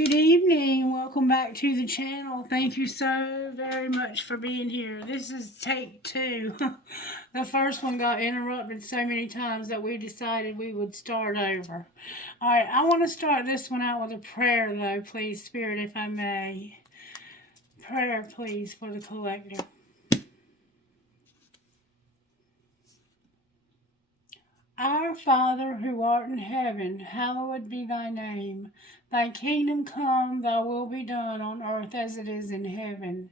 Good evening. Welcome back to the channel. Thank you so very much for being here. This is take 2. The first one got interrupted so many times that we decided we would start over. Alright, I want to start this one out with a prayer though, please, Spirit, if I may. Prayer, please, for the collective. Our Father, who art in heaven, hallowed be thy name. Thy kingdom come, thy will be done on earth as it is in heaven.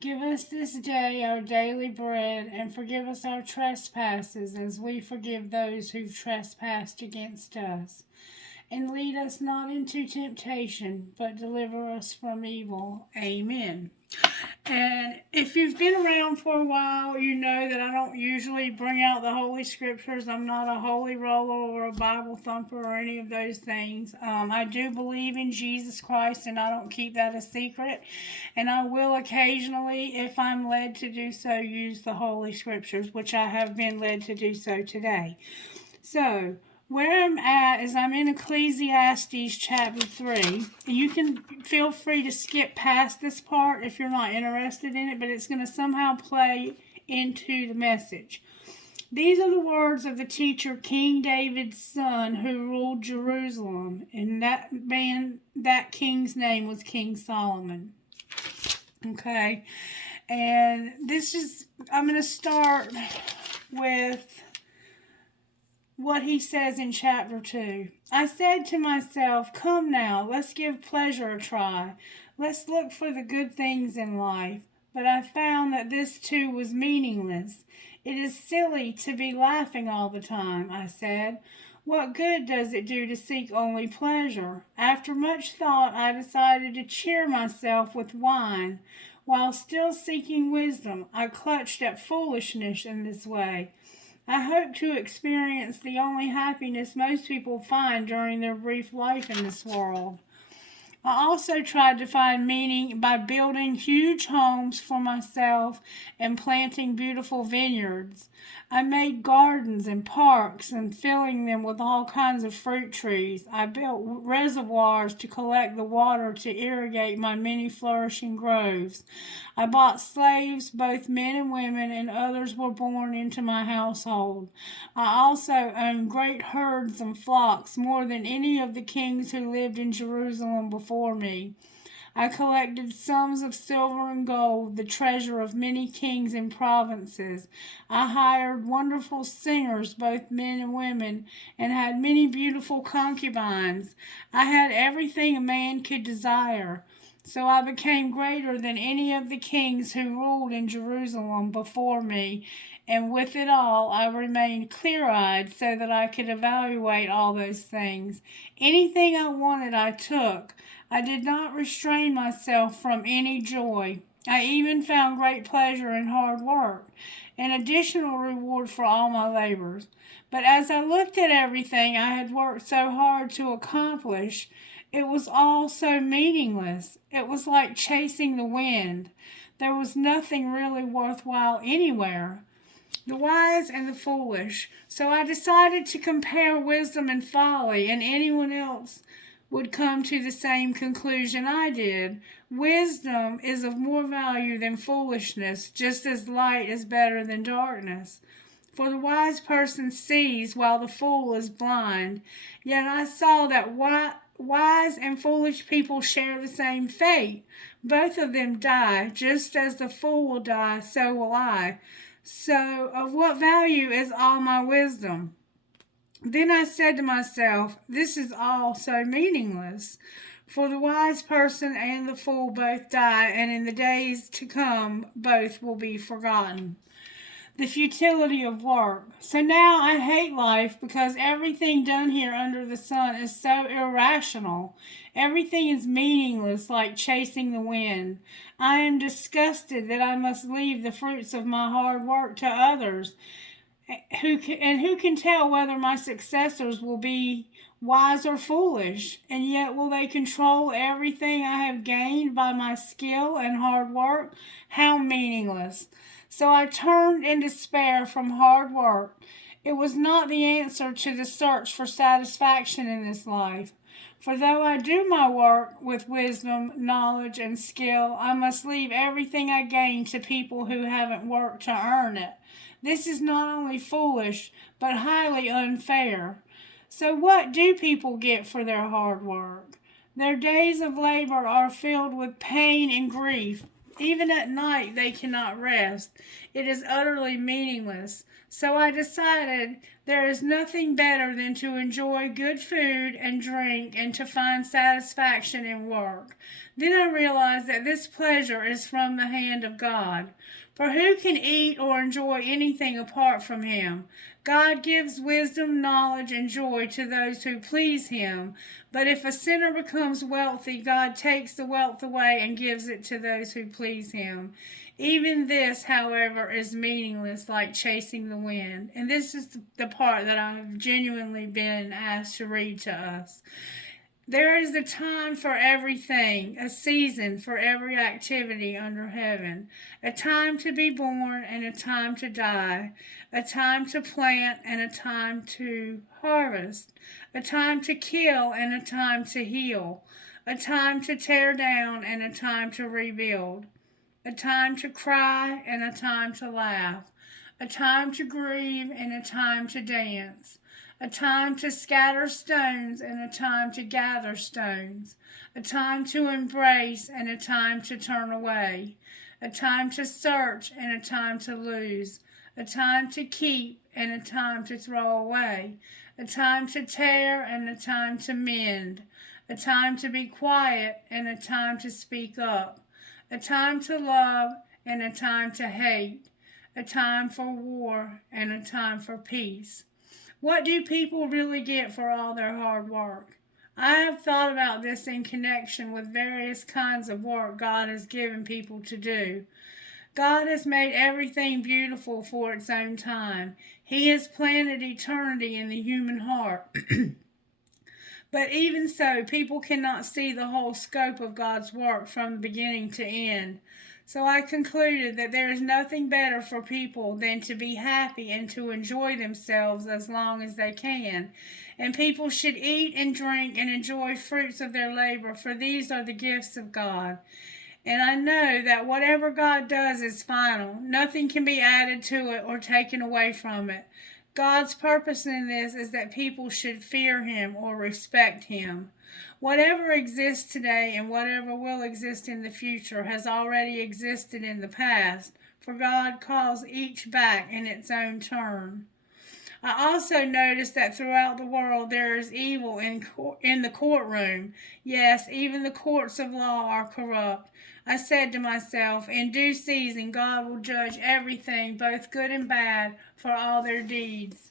Give us this day our daily bread, and forgive us our trespasses as we forgive those who've trespassed against us. And lead us not into temptation, but deliver us from evil. Amen. And if you've been around for a while, you know that I don't usually bring out the Holy Scriptures. I'm not a holy roller or a Bible thumper or any of those things. I do believe in Jesus Christ, and I don't keep that a secret. And I will occasionally, if I'm led to do so, use the Holy Scriptures, which I have been led to do so today. So, where I'm at is I'm in Ecclesiastes chapter 3. You can feel free to skip past this part if you're not interested in it, but it's going to somehow play into the message. These are the words of the teacher, King David's son, who ruled Jerusalem. And that king's name was King Solomon. Okay. And I'm going to start with what he says in chapter 2. I said to myself, come now, let's give pleasure a try. Let's look for the good things in life. But I found that this too was meaningless. It is silly to be laughing all the time, I said. What good does it do to seek only pleasure? After much thought, I decided to cheer myself with wine. While still seeking wisdom, I clutched at foolishness in this way. I hope to experience the only happiness most people find during their brief life in this world. I also tried to find meaning by building huge homes for myself and planting beautiful vineyards. I made gardens and parks and filling them with all kinds of fruit trees. I built reservoirs to collect the water to irrigate my many flourishing groves. I bought slaves, both men and women, and others were born into my household. I also owned great herds and flocks, more than any of the kings who lived in Jerusalem before me. I collected sums of silver and gold, the treasure of many kings and provinces. I hired wonderful singers, both men and women, and had many beautiful concubines. I had everything a man could desire. So I became greater than any of the kings who ruled in Jerusalem before me, and with it all I remained clear-eyed so that I could evaluate all those things. Anything I wanted I took. I did not restrain myself from any joy. I even found great pleasure in hard work, an additional reward for all my labors. But as I looked at everything I had worked so hard to accomplish, it was all so meaningless. It was like chasing the wind. There was nothing really worthwhile anywhere. The wise and the foolish. So I decided to compare wisdom and folly, and anyone else would come to the same conclusion I did. Wisdom is of more value than foolishness, just as light is better than darkness. For the wise person sees while the fool is blind. Yet I saw that wise and foolish people share the same fate. Both of them die. Just as the fool will die, so will I. So of what value is all my wisdom? Then I said to myself, this is all so meaningless. For the wise person and the fool both die, and in the days to come both will be forgotten. The futility of work. So now I hate life because everything done here under the sun is so irrational. Everything is meaningless, like chasing the wind. I am disgusted that I must leave the fruits of my hard work to others. Who can tell whether my successors will be wise or foolish? And yet will they control everything I have gained by my skill and hard work? How meaningless. So I turned in despair from hard work. It was not the answer to the search for satisfaction in this life. For though I do my work with wisdom, knowledge, and skill, I must leave everything I gain to people who haven't worked to earn it. This is not only foolish, but highly unfair. So, what do people get for their hard work? Their days of labor are filled with pain and grief. Even at night, they cannot rest. It is utterly meaningless. So I decided there is nothing better than to enjoy good food and drink and to find satisfaction in work. Then I realized that this pleasure is from the hand of God. For who can eat or enjoy anything apart from Him? God gives wisdom, knowledge, and joy to those who please Him. But if a sinner becomes wealthy, God takes the wealth away and gives it to those who please Him. Even this, however, is meaningless, like chasing the wind. And this is the part that I've genuinely been asked to read to us. There is a time for everything, a season for every activity under heaven, a time to be born and a time to die, a time to plant and a time to harvest, a time to kill and a time to heal, a time to tear down and a time to rebuild, a time to cry and a time to laugh, a time to grieve and a time to dance, a time to scatter stones and a time to gather stones, a time to embrace and a time to turn away, a time to search and a time to lose, a time to keep and a time to throw away, a time to tear and a time to mend, a time to be quiet and a time to speak up, a time to love and a time to hate, a time for war and a time for peace. What do people really get for all their hard work? I have thought about this in connection with various kinds of work God has given people to do. God has made everything beautiful for its own time. He has planted eternity in the human heart. But even so, people cannot see the whole scope of God's work from beginning to end. So I concluded that there is nothing better for people than to be happy and to enjoy themselves as long as they can. And people should eat and drink and enjoy fruits of their labor, for these are the gifts of God. And I know that whatever God does is final. Nothing can be added to it or taken away from it. God's purpose in this is that people should fear Him or respect Him. Whatever exists today and whatever will exist in the future has already existed in the past, for God calls each back in its own turn. I also noticed that throughout the world there is evil in the courtroom. Yes, even the courts of law are corrupt. I said to myself, in due season God will judge everything, both good and bad, for all their deeds.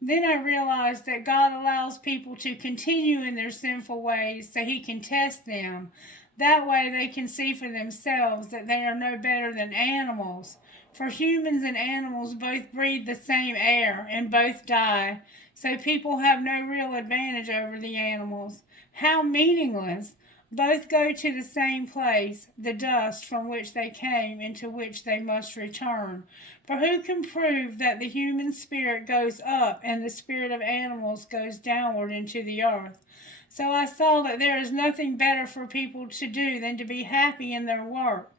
Then I realized that God allows people to continue in their sinful ways so He can test them. That way they can see for themselves that they are no better than animals. For humans and animals both breathe the same air and both die, so people have no real advantage over the animals. How meaningless! Both go to the same place, the dust from which they came and to which they must return. For who can prove that the human spirit goes up and the spirit of animals goes downward into the earth? So I saw that there is nothing better for people to do than to be happy in their work.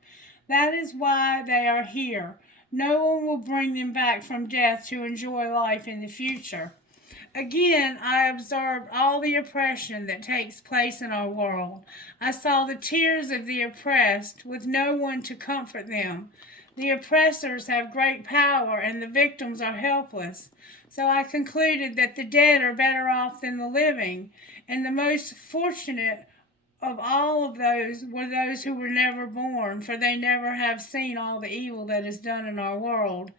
That is why they are here. No one will bring them back from death to enjoy life in the future. Again, I observed all the oppression that takes place in our world. I saw the tears of the oppressed with no one to comfort them. The oppressors have great power and the victims are helpless. So I concluded that the dead are better off than the living, and the most fortunate of all of those were those who were never born, for they never have seen all the evil that is done in our world.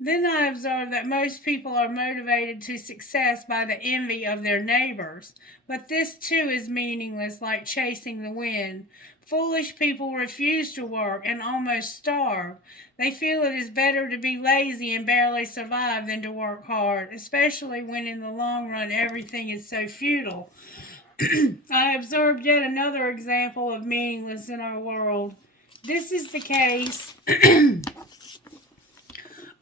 Then I observed that most people are motivated to success by the envy of their neighbors. But this too is meaningless, like chasing the wind. Foolish people refuse to work and almost starve. They feel it is better to be lazy and barely survive than to work hard, especially when in the long run everything is so futile. I observed yet another example of meaningless in our world. This is the case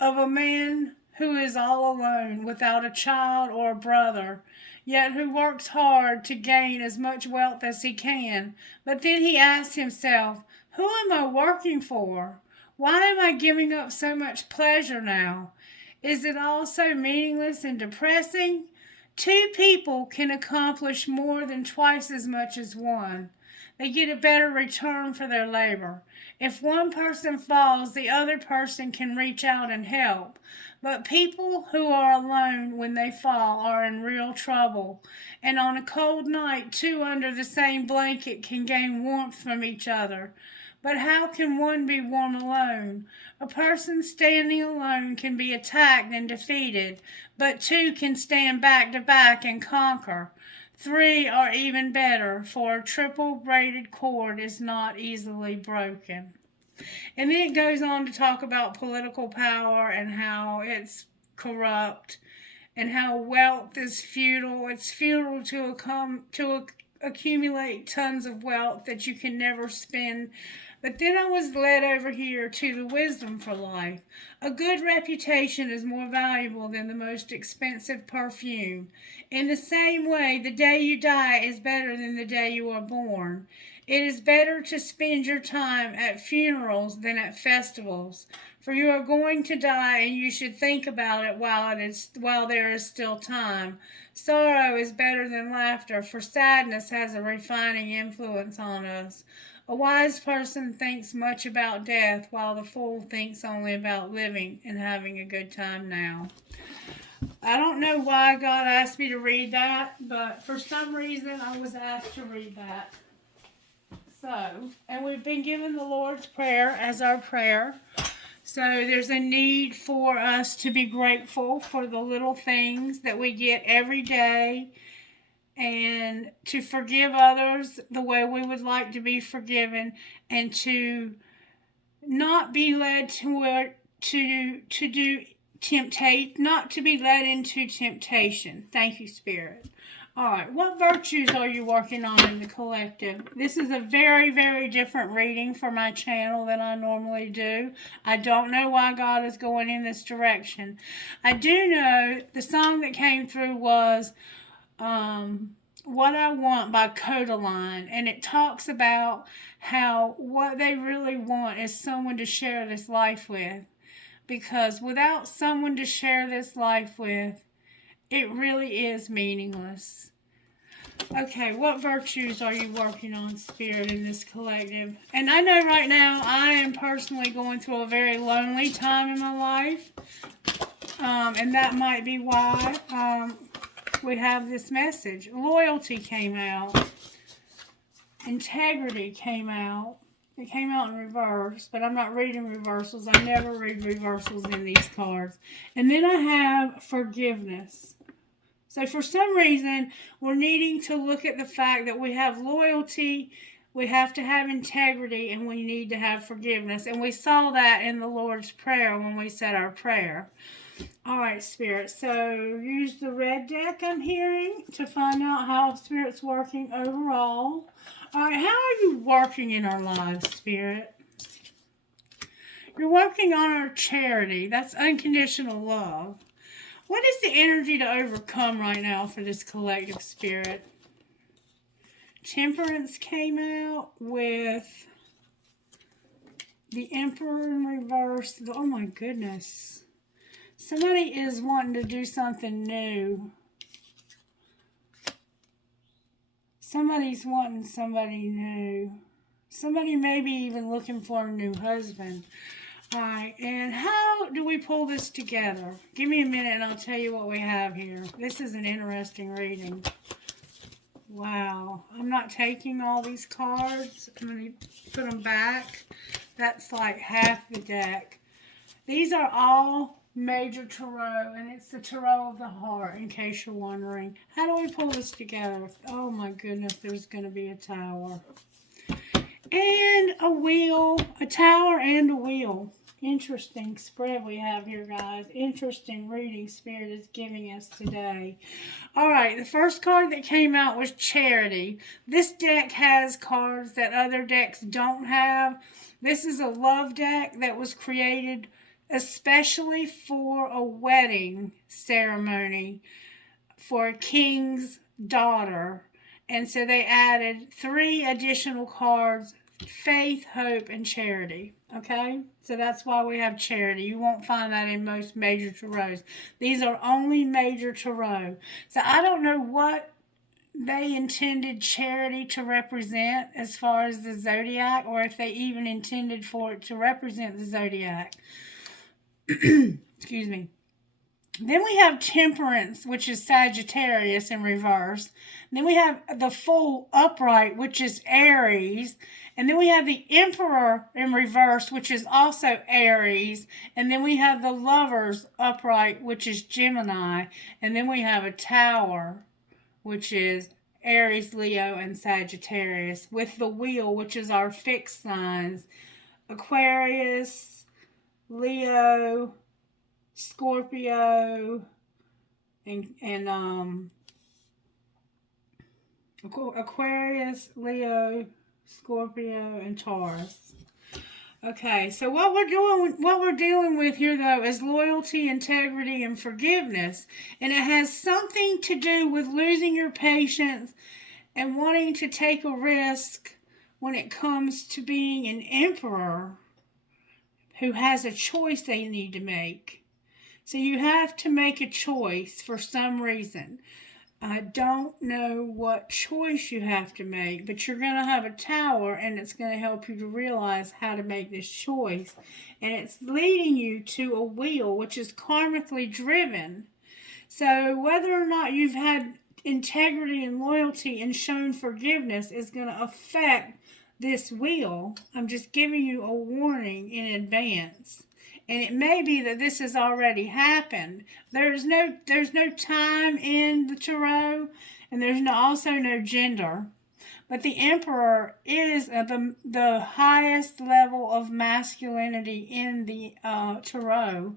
of a man who is all alone without a child or a brother. yet who works hard to gain as much wealth as he can. But then he asks himself, who am I working for? Why am I giving up so much pleasure now? Is it all so meaningless and depressing? Two people can accomplish more than twice as much as one. They get a better return for their labor. If one person falls, the other person can reach out and help. But people who are alone when they fall are in real trouble. And on a cold night, two under the same blanket can gain warmth from each other. But how can one be warm alone? A person standing alone can be attacked and defeated, but two can stand back to back and conquer. Three are even better, for a triple braided cord is not easily broken. And then it goes on to talk about political power and how it's corrupt and how wealth is futile. It's futile to accumulate tons of wealth that you can never spend. But then I was led over here to the wisdom for life. A good reputation is more valuable than the most expensive perfume. In the same way, the day you die is better than the day you are born. It is better to spend your time at funerals than at festivals, for you are going to die and you should think about it while there is still time. Sorrow is better than laughter, for sadness has a refining influence on us. A wise person thinks much about death, while the fool thinks only about living and having a good time now. I don't know why God asked me to read that, but for some reason I was asked to read that. So, and we've been given the Lord's Prayer as our prayer. So there's a need for us to be grateful for the little things that we get every day, and to forgive others the way we would like to be forgiven, and to not be led not to be led into temptation. Thank you, Spirit. All right, what virtues are you working on in the collective? This is a very, very different reading for my channel than I normally do. I don't know why God is going in this direction. I do know the song that came through was What I Want by Codaline, and it talks about how what they really want is someone to share this life with, because without someone to share this life with, it really is meaningless. Okay, what virtues are you working on, Spirit, in this collective? And I know right now I am personally going through a very lonely time in my life, and that might be why we have this message. Loyalty came out. Integrity came out. It came out in reverse, but I'm not reading reversals. I never read reversals in these cards. And then I have forgiveness. So for some reason, we're needing to look at the fact that we have loyalty, we have to have integrity, and we need to have forgiveness. And we saw that in the Lord's Prayer when we said our prayer. All right, Spirit. So use the red deck I'm hearing to find out how Spirit's working overall. All right, how are you working in our lives, Spirit? You're working on our charity. That's unconditional love. What is the energy to overcome right now for this collective, Spirit? Temperance came out with the Emperor in reverse. Oh my goodness. Somebody is wanting to do something new. Somebody's wanting somebody new. Somebody may be even looking for a new husband. All right, and how do we pull this together? Give me a minute and I'll tell you what we have here. This is an interesting reading. Wow, I'm not taking all these cards. I'm going to put them back. That's like half the deck. These are all major tarot, and it's the tarot of the heart, in case you're wondering. How do we pull this together? Oh my goodness, there's going to be a tower. And a wheel, a tower and a wheel. Interesting spread we have here, guys. Interesting reading Spirit is giving us today. All right, the first card that came out was Charity. This deck has cards that other decks don't have. This is a love deck that was created especially for a wedding ceremony for a king's daughter. And so they added 3 additional cards: faith, hope, and charity. Okay? So that's why we have charity. You won't find that in most major tarots. These are only major tarot. So I don't know what they intended charity to represent as far as the zodiac, or if they even intended for it to represent the zodiac. Excuse me. Then we have Temperance, which is Sagittarius in reverse. And then we have the Fool upright, which is Aries. And then we have the Emperor in reverse, which is also Aries. And then we have the Lovers upright, which is Gemini. And then we have a Tower, which is Aries, Leo, and Sagittarius, with the Wheel, which is our fixed signs: Aquarius, Leo, Scorpio, and Aquarius, Leo, Scorpio, and Taurus. Okay, so what we're dealing with here though is loyalty, integrity, and forgiveness, and it has something to do with losing your patience and wanting to take a risk when it comes to being an emperor who has a choice they need to make. So you have to make a choice for some reason. I don't know what choice you have to make, but you're going to have a Tower, and it's going to help you to realize how to make this choice. And it's leading you to a Wheel, which is karmically driven. So whether or not you've had integrity and loyalty and shown forgiveness is going to affect this Wheel. I'm just giving you a warning in advance. And it may be that this has already happened. There's no time in the tarot, and there's also no gender. But the Emperor is the highest level of masculinity in the tarot.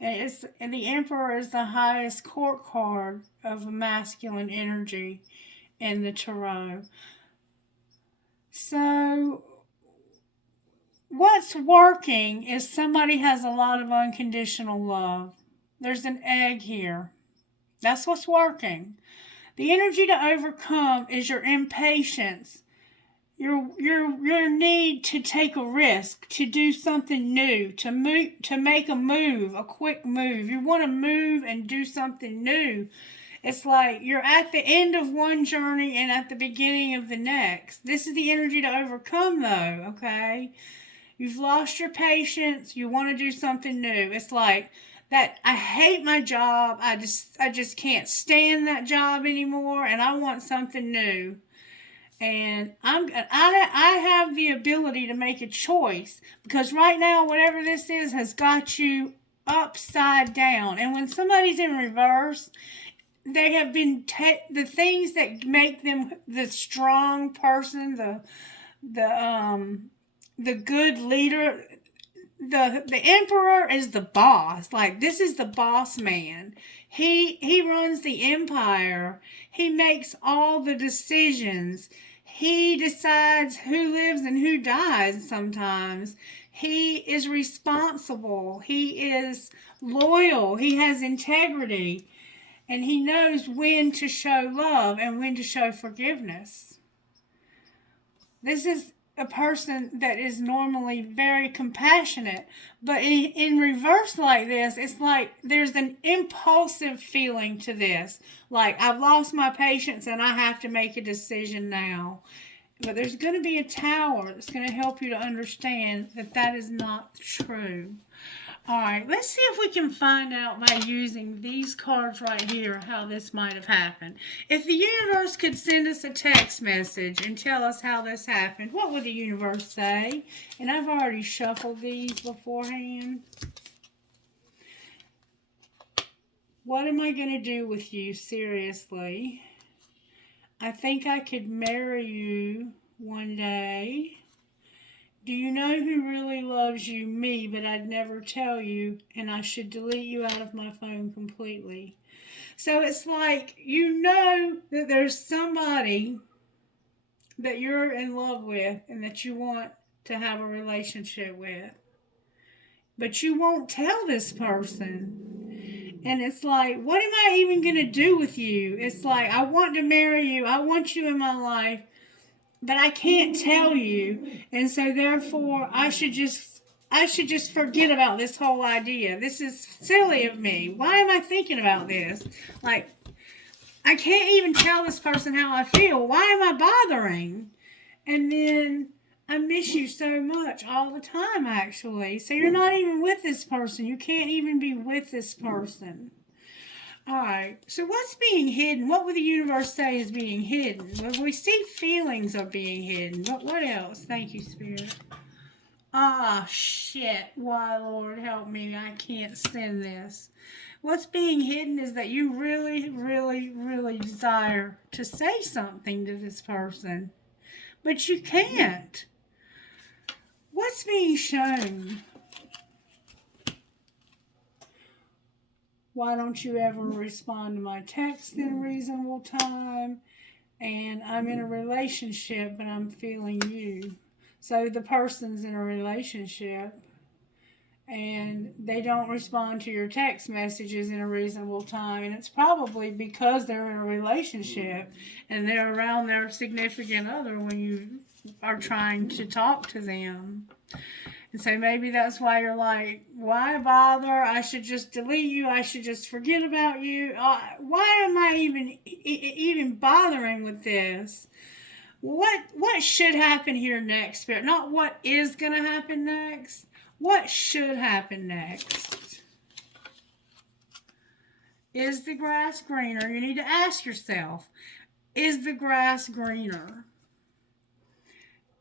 And the Emperor is the highest court card of masculine energy in the tarot. So what's working is somebody has a lot of unconditional love. There's an egg here. That's what's working. The energy to overcome is your impatience, your need to take a risk, to do something new, to make a move, a quick move. You want to move and do something new. It's like you're at the end of one journey and at the beginning of the next. This is the energy to overcome, though, okay? You've lost your patience. You want to do something new. It's like that. I hate my job. I just can't stand that job anymore, and I want something new. And I have the ability to make a choice, because right now, whatever this is has got you upside down. And when somebody's in reverse, they have been the things that make them the strong person, the good leader. The Emperor is the boss. Like, this is the boss man. He runs the empire. He makes all the decisions. He decides who lives and who dies sometimes. He is responsible. He is loyal. He has integrity. And he knows when to show love and when to show forgiveness. This is a person that is normally very compassionate, but in reverse like this, it's like there's an impulsive feeling to this. Like, I've lost my patience and I have to make a decision now. But there's going to be a Tower that's going to help you to understand that that is not true. All right, let's see if we can find out by using these cards right here how this might have happened. If the universe could send us a text message and tell us how this happened, what would the universe say? And I've already shuffled these beforehand. What am I going to do with you, seriously? I think I could marry you one day. Do you know who really loves you? Me, but I'd never tell you, and I should delete you out of my phone completely. So it's like, you know that there's somebody that you're in love with and that you want to have a relationship with, but you won't tell this person. And it's like, what am I even going to do with you? It's like, I want to marry you. I want you in my life, but I can't tell you. And so therefore, I should just forget about this whole idea. This is silly of me. Why am I thinking about this? Like, I can't even tell this person how I feel. Why am I bothering? And then I miss you so much all the time, actually. So you're not even with this person. You can't even be with this person. All right. So what's being hidden? What would the universe say is being hidden? Well, we see feelings are being hidden. But what else? Thank you, Spirit. Ah, shit. Why, Lord, help me. I can't stand this. What's being hidden is that you really, really, really desire to say something to this person, but you can't. What's being shown? Why don't you ever respond to my text in a reasonable time? And I'm in a relationship, but I'm feeling you. So the person's in a relationship, and they don't respond to your text messages in a reasonable time, and it's probably because they're in a relationship and they're around their significant other when you are trying to talk to them. And so maybe that's why you're like, why bother? I should just delete you. I should just forget about you. Why am I even bothering with this? What should happen here next, Spirit? Not what is going to happen next. What should happen next? Is the grass greener? You need to ask yourself, is the grass greener?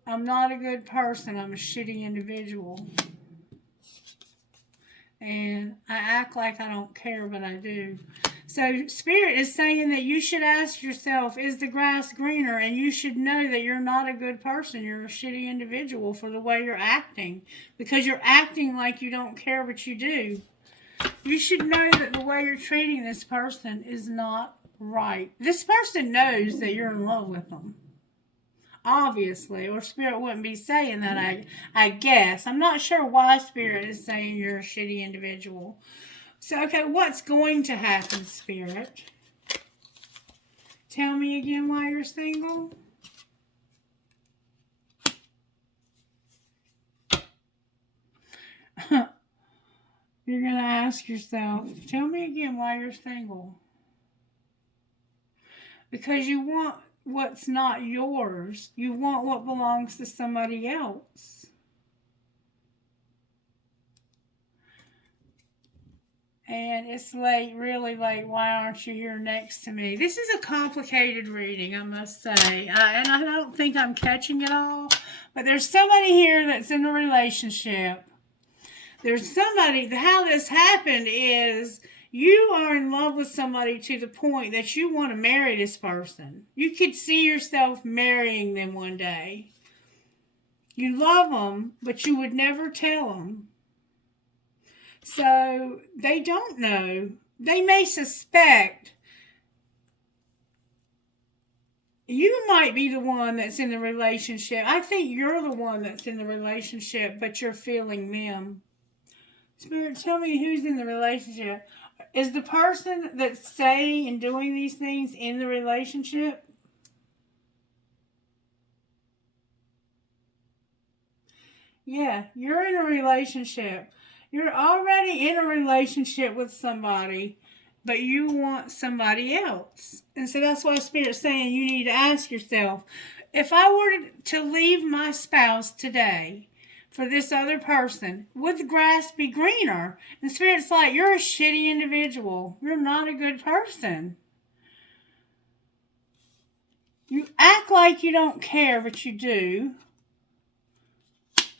I'm not a good person. I'm a shitty individual. And I act like I don't care, but I do. So Spirit is saying that you should ask yourself, is the grass greener? And you should know that you're not a good person. You're a shitty individual for the way you're acting. Because you're acting like you don't care, but you do. You should know that the way you're treating this person is not right. This person knows that you're in love with them. Obviously, or Spirit wouldn't be saying that, I guess. I'm not sure why Spirit is saying you're a shitty individual. So, okay, what's going to happen, Spirit? Tell me again why you're single. You're going to ask yourself, tell me again why you're single. Because you want what's not yours. You want what belongs to somebody else. And it's late, really late. Why aren't you here next to me? This is a complicated reading, I must say. And I don't think I'm catching it all. But there's somebody here that's in a relationship. There's somebody, how this happened is you are in love with somebody to the point that you want to marry this person. You could see yourself marrying them one day. You love them, but you would never tell them. So they don't know. They may suspect. You might be the one that's in the relationship. I think you're the one that's in the relationship, but you're feeling them. Spirit, tell me who's in the relationship. Is the person that's saying and doing these things in the relationship? Yeah, you're in a relationship. You're already in a relationship with somebody, but you want somebody else. And so that's why Spirit's saying you need to ask yourself, if I were to leave my spouse today for this other person, would the grass be greener? And Spirit's like, you're a shitty individual. You're not a good person. You act like you don't care, but you do.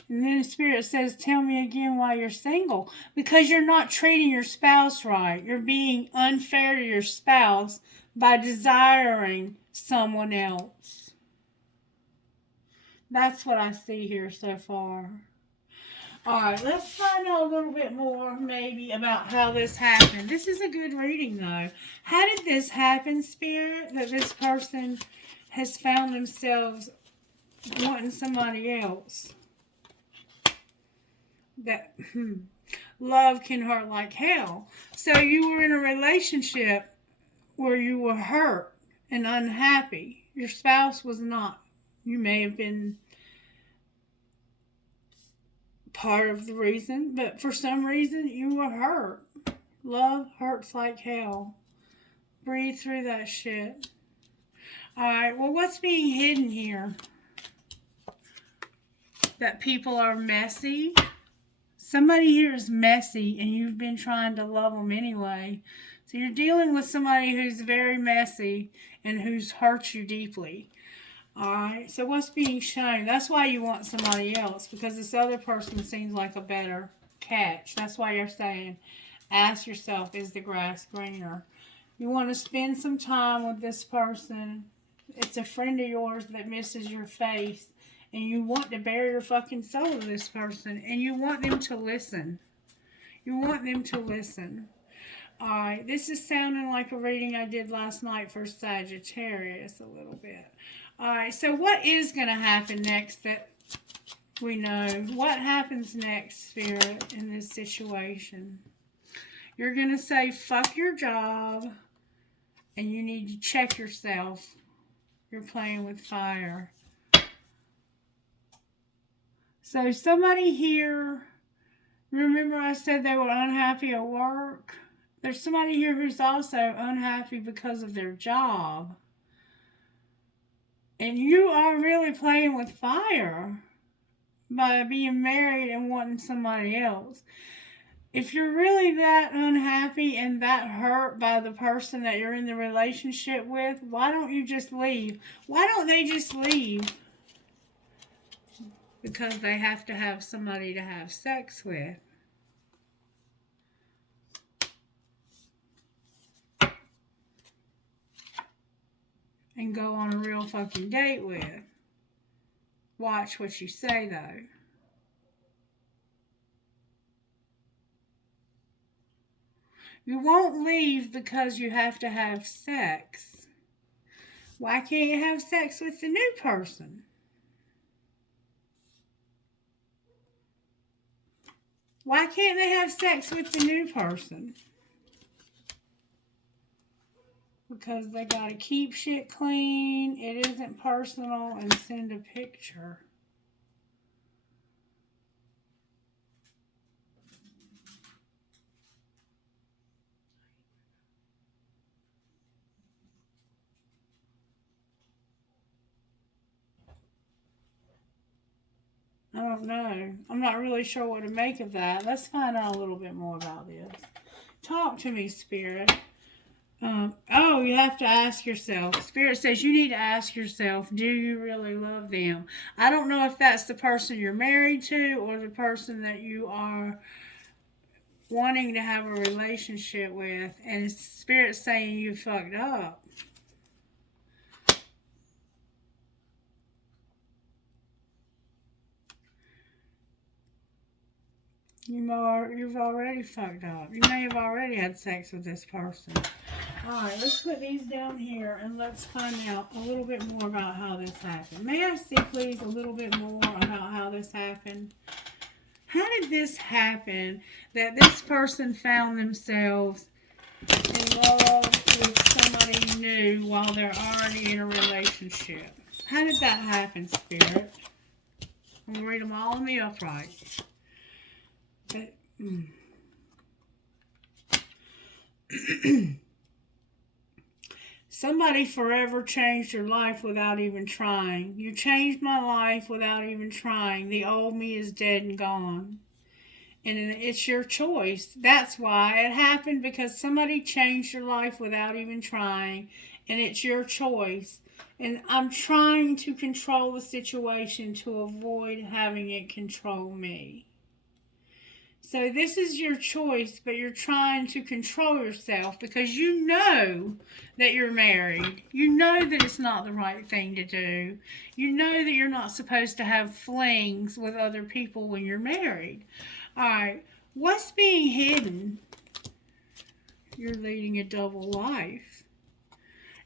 And then the Spirit says, tell me again why you're single. Because you're not treating your spouse right. You're being unfair to your spouse by desiring someone else. That's what I see here so far. Alright, let's find out a little bit more maybe about how this happened. This is a good reading though. How did this happen, Spirit? That this person has found themselves wanting somebody else. that love can hurt like hell. So you were in a relationship where you were hurt and unhappy. Your spouse was not. You may have been part of the reason, but for some reason you were hurt. Love hurts like hell. Breathe through that shit. Alright, well, what's being hidden here? That people are messy. Somebody here is messy and you've been trying to love them anyway. So you're dealing with somebody who's very messy and who's hurt you deeply. Alright, so what's being shown? That's why you want somebody else, because this other person seems like a better catch. That's why you're saying, ask yourself, is the grass greener? You want to spend some time with this person. It's a friend of yours that misses your face, and you want to bare your fucking soul to this person, and you want them to listen. You want them to listen. Alright, this is sounding like a reading I did last night for Sagittarius a little bit. Alright, so what is going to happen next that we know? What happens next, Spirit, in this situation? You're going to say, fuck your job, and you need to check yourself. You're playing with fire. So somebody here, remember I said they were unhappy at work? There's somebody here who's also unhappy because of their job. And you are really playing with fire by being married and wanting somebody else. If you're really that unhappy and that hurt by the person that you're in the relationship with, why don't you just leave? Why don't they just leave? Because they have to have somebody to have sex with. And go on a real fucking date with. Watch what you say, though. You won't leave because you have to have sex. Why can't you have sex with the new person? Why can't they have sex with the new person? Because they gotta keep shit clean, it isn't personal, and send a picture. I don't know. I'm not really sure what to make of that. Let's find out a little bit more about this. Talk to me, Spirit. Oh, you have to ask yourself. Spirit says you need to ask yourself, do you really love them? I don't know if that's the person you're married to or the person that you are wanting to have a relationship with. And Spirit's saying you fucked up. You've already fucked up. You may have already had sex with this person. Alright, let's put these down here and let's find out a little bit more about how this happened. May I see, please, a little bit more about how this happened? How did this happen that this person found themselves in love with somebody new while they're already in a relationship? How did that happen, Spirit? I'm going to read them all in the upright. Somebody forever changed your life without even trying. You changed my life without even trying. The old me is dead and gone. And it's your choice. That's why it happened, because somebody changed your life without even trying. And it's your choice. And I'm trying to control the situation to avoid having it control me. So this is your choice, but you're trying to control yourself because you know that you're married. You know that it's not the right thing to do. You know that you're not supposed to have flings with other people when you're married. Alright, what's being hidden? You're leading a double life.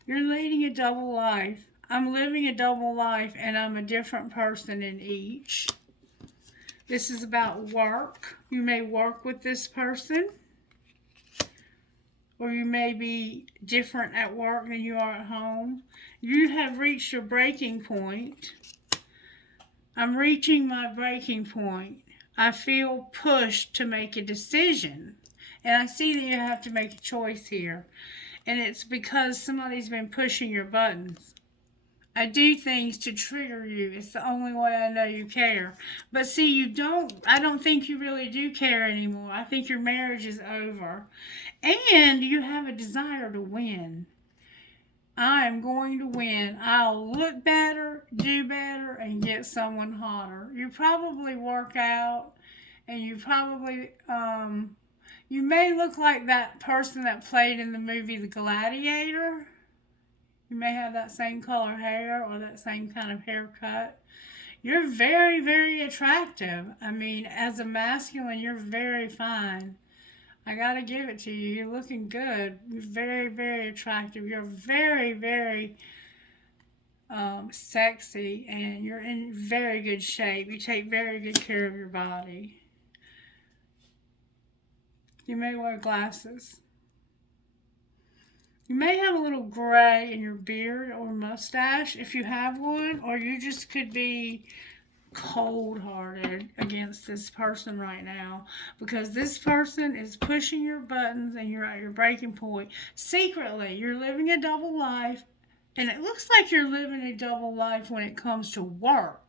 You're leading a double life. I'm living a double life and I'm a different person in each. This is about work. You may work with this person, or you may be different at work than you are at home. You have reached your breaking point. I'm reaching my breaking point. I feel pushed to make a decision. And I see that you have to make a choice here. And it's because somebody's been pushing your buttons. I do things to trigger you. It's the only way I know you care. But see, I don't think you really do care anymore. I think your marriage is over. And you have a desire to win. I am going to win. I'll look better, do better, and get someone hotter. You probably work out, and you probably, you may look like that person that played in the movie The Gladiator. You may have that same color hair or that same kind of haircut. You're very, very attractive. I mean, as a masculine, you're very fine. I gotta give it to you. You're looking good. You're very, very attractive. You're very, very sexy, and you're in very good shape. You take very good care of your body. You may wear glasses. You may have a little gray in your beard or mustache if you have one, or you just could be cold-hearted against this person right now, because this person is pushing your buttons and you're at your breaking point. Secretly, you're living a double life, and it looks like you're living a double life when it comes to work.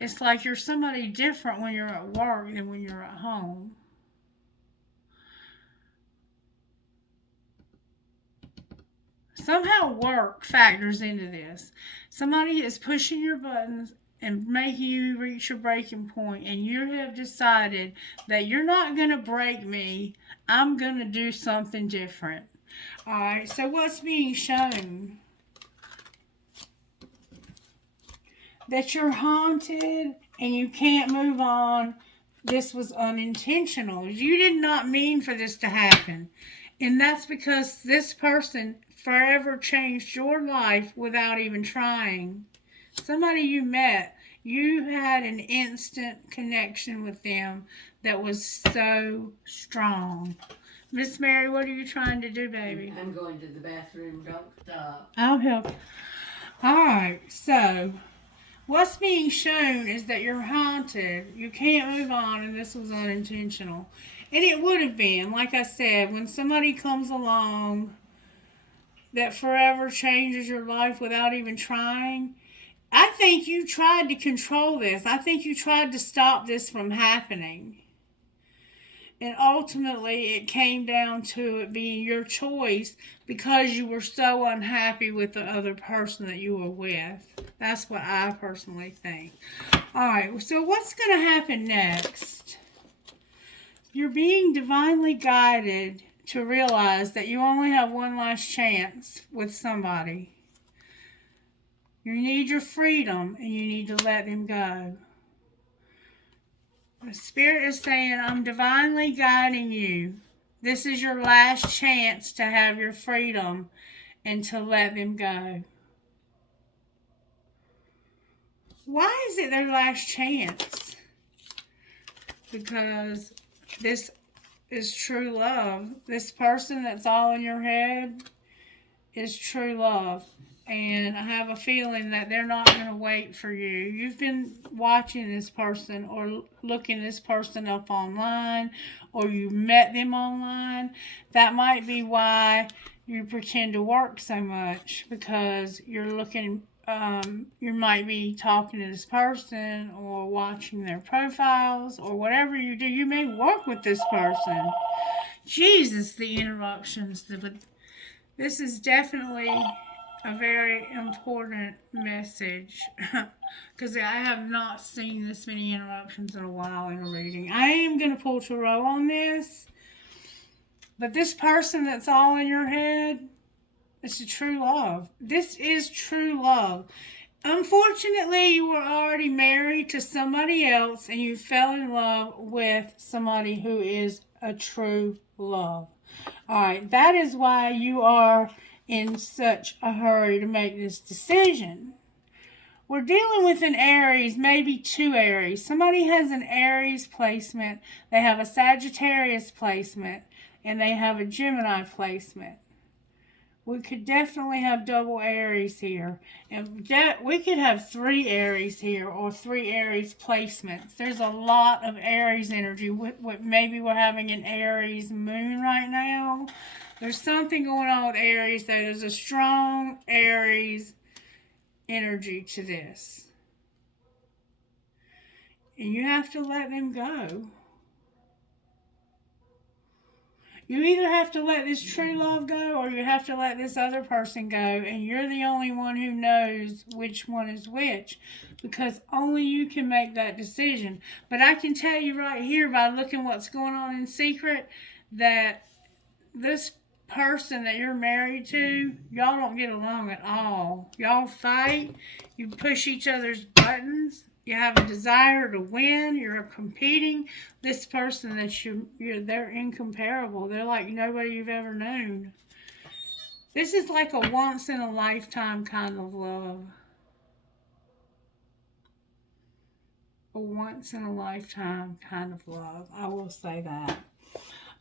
It's like you're somebody different when you're at work than when you're at home. Somehow work factors into this. Somebody is pushing your buttons and making you reach your breaking point, and you have decided that you're not going to break me. I'm going to do something different. All right, so what's being shown? That you're haunted and you can't move on. This was unintentional. You did not mean for this to happen. And that's because this person forever changed your life without even trying. Somebody you met, you had an instant connection with them that was so strong. Miss Mary, what are you trying to do, baby? I'm going to the bathroom. Don't stop. I'll help. All right, so what's being shown is that you're haunted. You can't move on, and this was unintentional. And it would have been, like I said, when somebody comes along that forever changes your life without even trying. I think you tried to control this. I think you tried to stop this from happening. And ultimately, it came down to it being your choice because you were so unhappy with the other person that you were with. That's what I personally think. All right, so what's going to happen next? You're being divinely guided to realize that you only have one last chance with somebody. You need your freedom, and you need to let them go. The Spirit is saying, I'm divinely guiding you. This is your last chance to have your freedom and to let them go. Why is it their last chance? Because this is true love. This person that's all in your head is true love. And I have a feeling that they're not going to wait for you. You've been watching this person or looking this person up online, or you met them online. That might be why you pretend to work so much, because you're looking, you might be talking to this person or watching their profiles or whatever you do. You may work with this person. Jesus, the interruptions. This is definitely a very important message, because I have not seen this many interruptions in a while in a reading. I am going to pull tarot on this, but this person that's all in your head, it's a true love. This is true love. Unfortunately, you were already married to somebody else, and you fell in love with somebody who is a true love. All right, that is why you are in such a hurry to make this decision. We're dealing with an Aries, maybe two Aries. Somebody has an Aries placement, they have a Sagittarius placement, and they have a Gemini placement. We could definitely have double Aries here. And we could have three Aries here or three Aries placements. There's a lot of Aries energy. Maybe we're having an Aries moon right now. There's something going on with Aries. There's a strong Aries energy to this. And you have to let them go. You either have to let this true love go or you have to let this other person go, and you're the only one who knows which one is which, because only you can make that decision. But I can tell you right here by looking what's going on in secret that this person that you're married to, y'all don't get along at all. Y'all fight, you push each other's buttons, you have a desire to win, you're competing. This person that they're incomparable. They're like nobody you've ever known. This is like a once in a lifetime kind of love. A once in a lifetime kind of love. I will say that.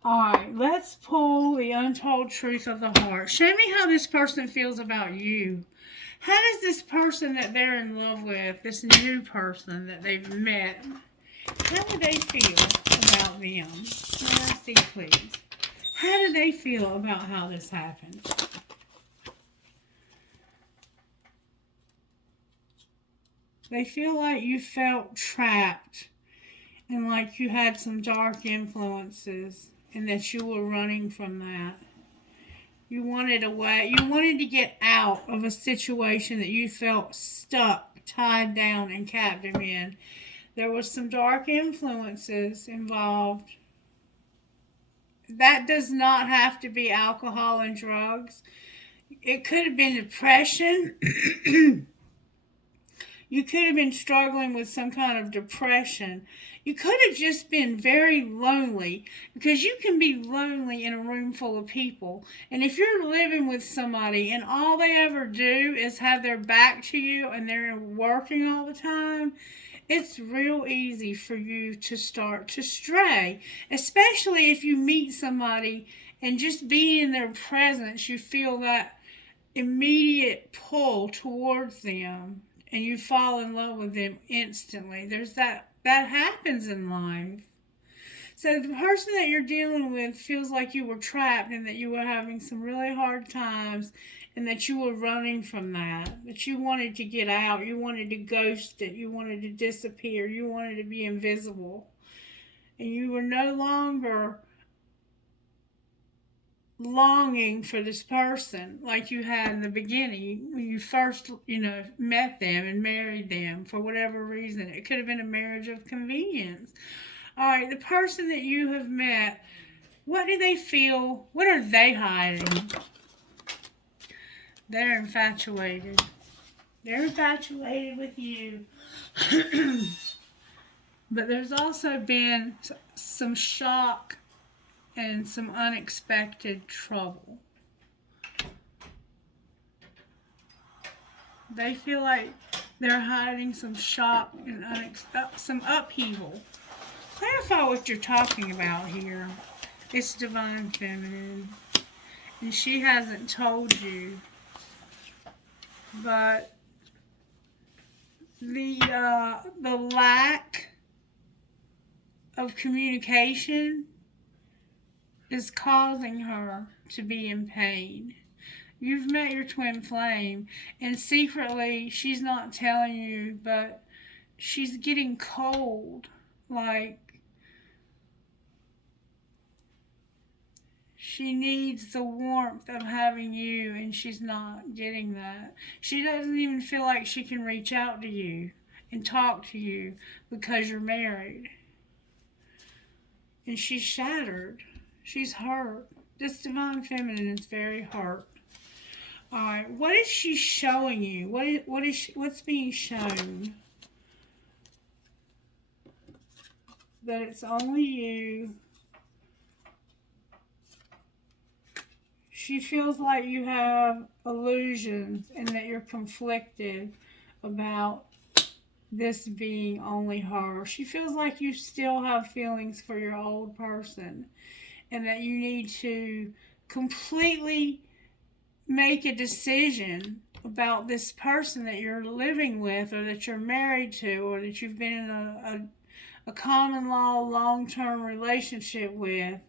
Alright, let's pull the untold truth of the heart. Show me how this person feels about you. How does this person that they're in love with, this new person that they've met, how do they feel about them? May I see, please? How do they feel about how this happened? They feel like you felt trapped and like you had some dark influences and that you were running from that. You wanted away. You wanted to get out of a situation that you felt stuck, tied down, and captive in. There was some dark influences involved. That does not have to be alcohol and drugs. It could have been depression. You could have been struggling with some kind of depression. You could have just been very lonely, because you can be lonely in a room full of people. And if you're living with somebody and all they ever do is have their back to you and they're working all the time, it's real easy for you to start to stray, especially if you meet somebody and just being in their presence, you feel that immediate pull towards them and you fall in love with them instantly. There's that happens in life. So the person that you're dealing with feels like you were trapped and that you were having some really hard times and that you were running from that you wanted to get out, you wanted to ghost it, you wanted to disappear, you wanted to be invisible. And you were no longer longing for this person like you had in the beginning when you first, met them and married them for whatever reason. It could have been a marriage of convenience. All right, the person that you have met, what do they feel? What are they hiding? They're infatuated. They're infatuated with you. But there's also been some shock and some unexpected trouble. They feel like they're hiding some shock and some upheaval. Clarify what you're talking about here. It's divine feminine. And she hasn't told you. But the lack of communication is causing her to be in pain. You've met your twin flame, and secretly she's not telling you, but she's getting cold. Like, she needs the warmth of having you, and she's not getting that. She doesn't even feel like she can reach out to you and talk to you because you're married. And she's shattered. She's hurt. This divine feminine is very hurt. All right, what is she showing you? What's being shown? That it's only you. She feels like you have illusions and that you're conflicted about this being only her. She feels like you still have feelings for your old person and that you need to completely make a decision about this person that you're living with or that you're married to or that you've been in a common law long-term relationship with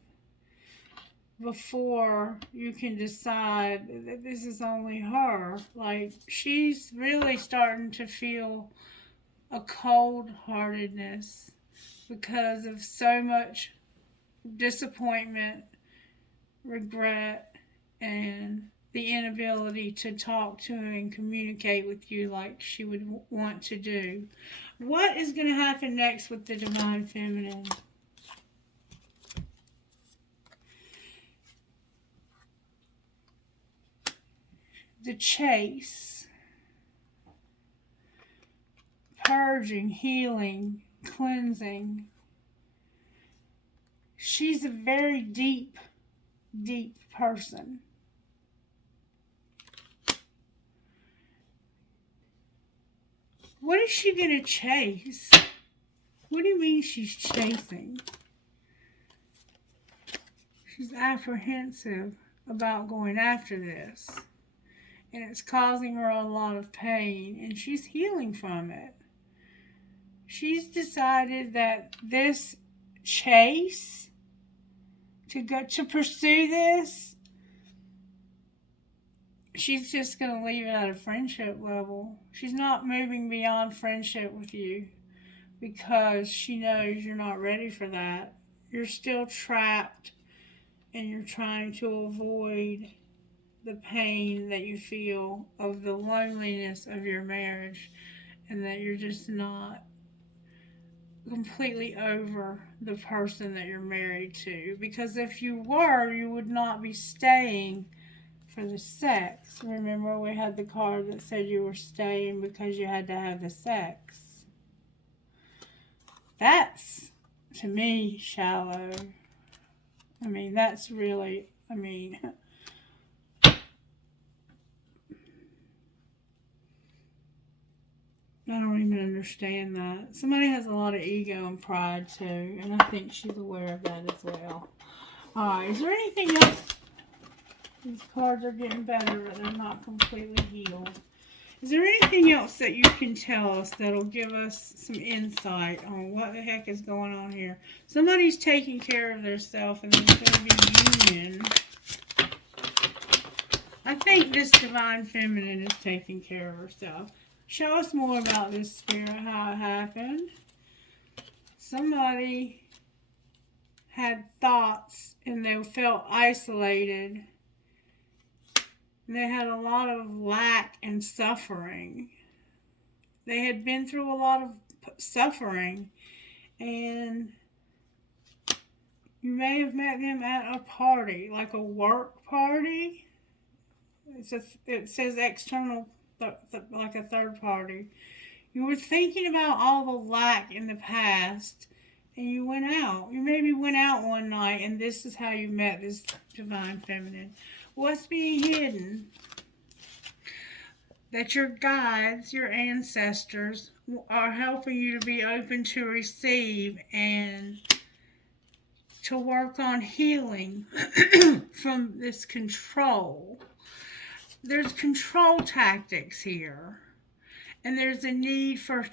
before you can decide that this is only her. Like, she's really starting to feel a cold-heartedness because of so much disappointment, regret, and the inability to talk to and communicate with you like she would want to do. What is going to happen next with the Divine Feminine? The chase, purging, healing, cleansing. She's a very deep, deep person. What is she going to chase? What do you mean she's chasing? She's apprehensive about going after this. And it's causing her a lot of pain. And she's healing from it. She's decided that this chase, to pursue this, she's just going to leave it at a friendship level. She's not moving beyond friendship with you because she knows you're not ready for that. You're still trapped and you're trying to avoid the pain that you feel of the loneliness of your marriage and that you're just not completely over the person that you're married to. Because if you were, you would not be staying for the sex. Remember, we had the card that said you were staying because you had to have the sex. That's, to me, shallow. I mean, that's really, I don't even understand that. Somebody has a lot of ego and pride too, and I think she's aware of that as well. Alright, is there anything else? These cards are getting better, but they're not completely healed. Is there anything else that you can tell us that'll give us some insight on what the heck is going on here? Somebody's taking care of themselves and there's going to be union. I think this Divine Feminine is taking care of herself. Show us more about this, Spirit, how it happened. Somebody had thoughts and they felt isolated. And they had a lot of lack and suffering. They had been through a lot of suffering. And you may have met them at a party, like a work party. It says external, like a third party. You were thinking about all the lack in the past, and you went out. You maybe went out one night, and this is how you met this Divine Feminine. What's being hidden? That your guides, your ancestors, are helping you to be open to receive and to work on healing from this control. There's control tactics here. And there's a need for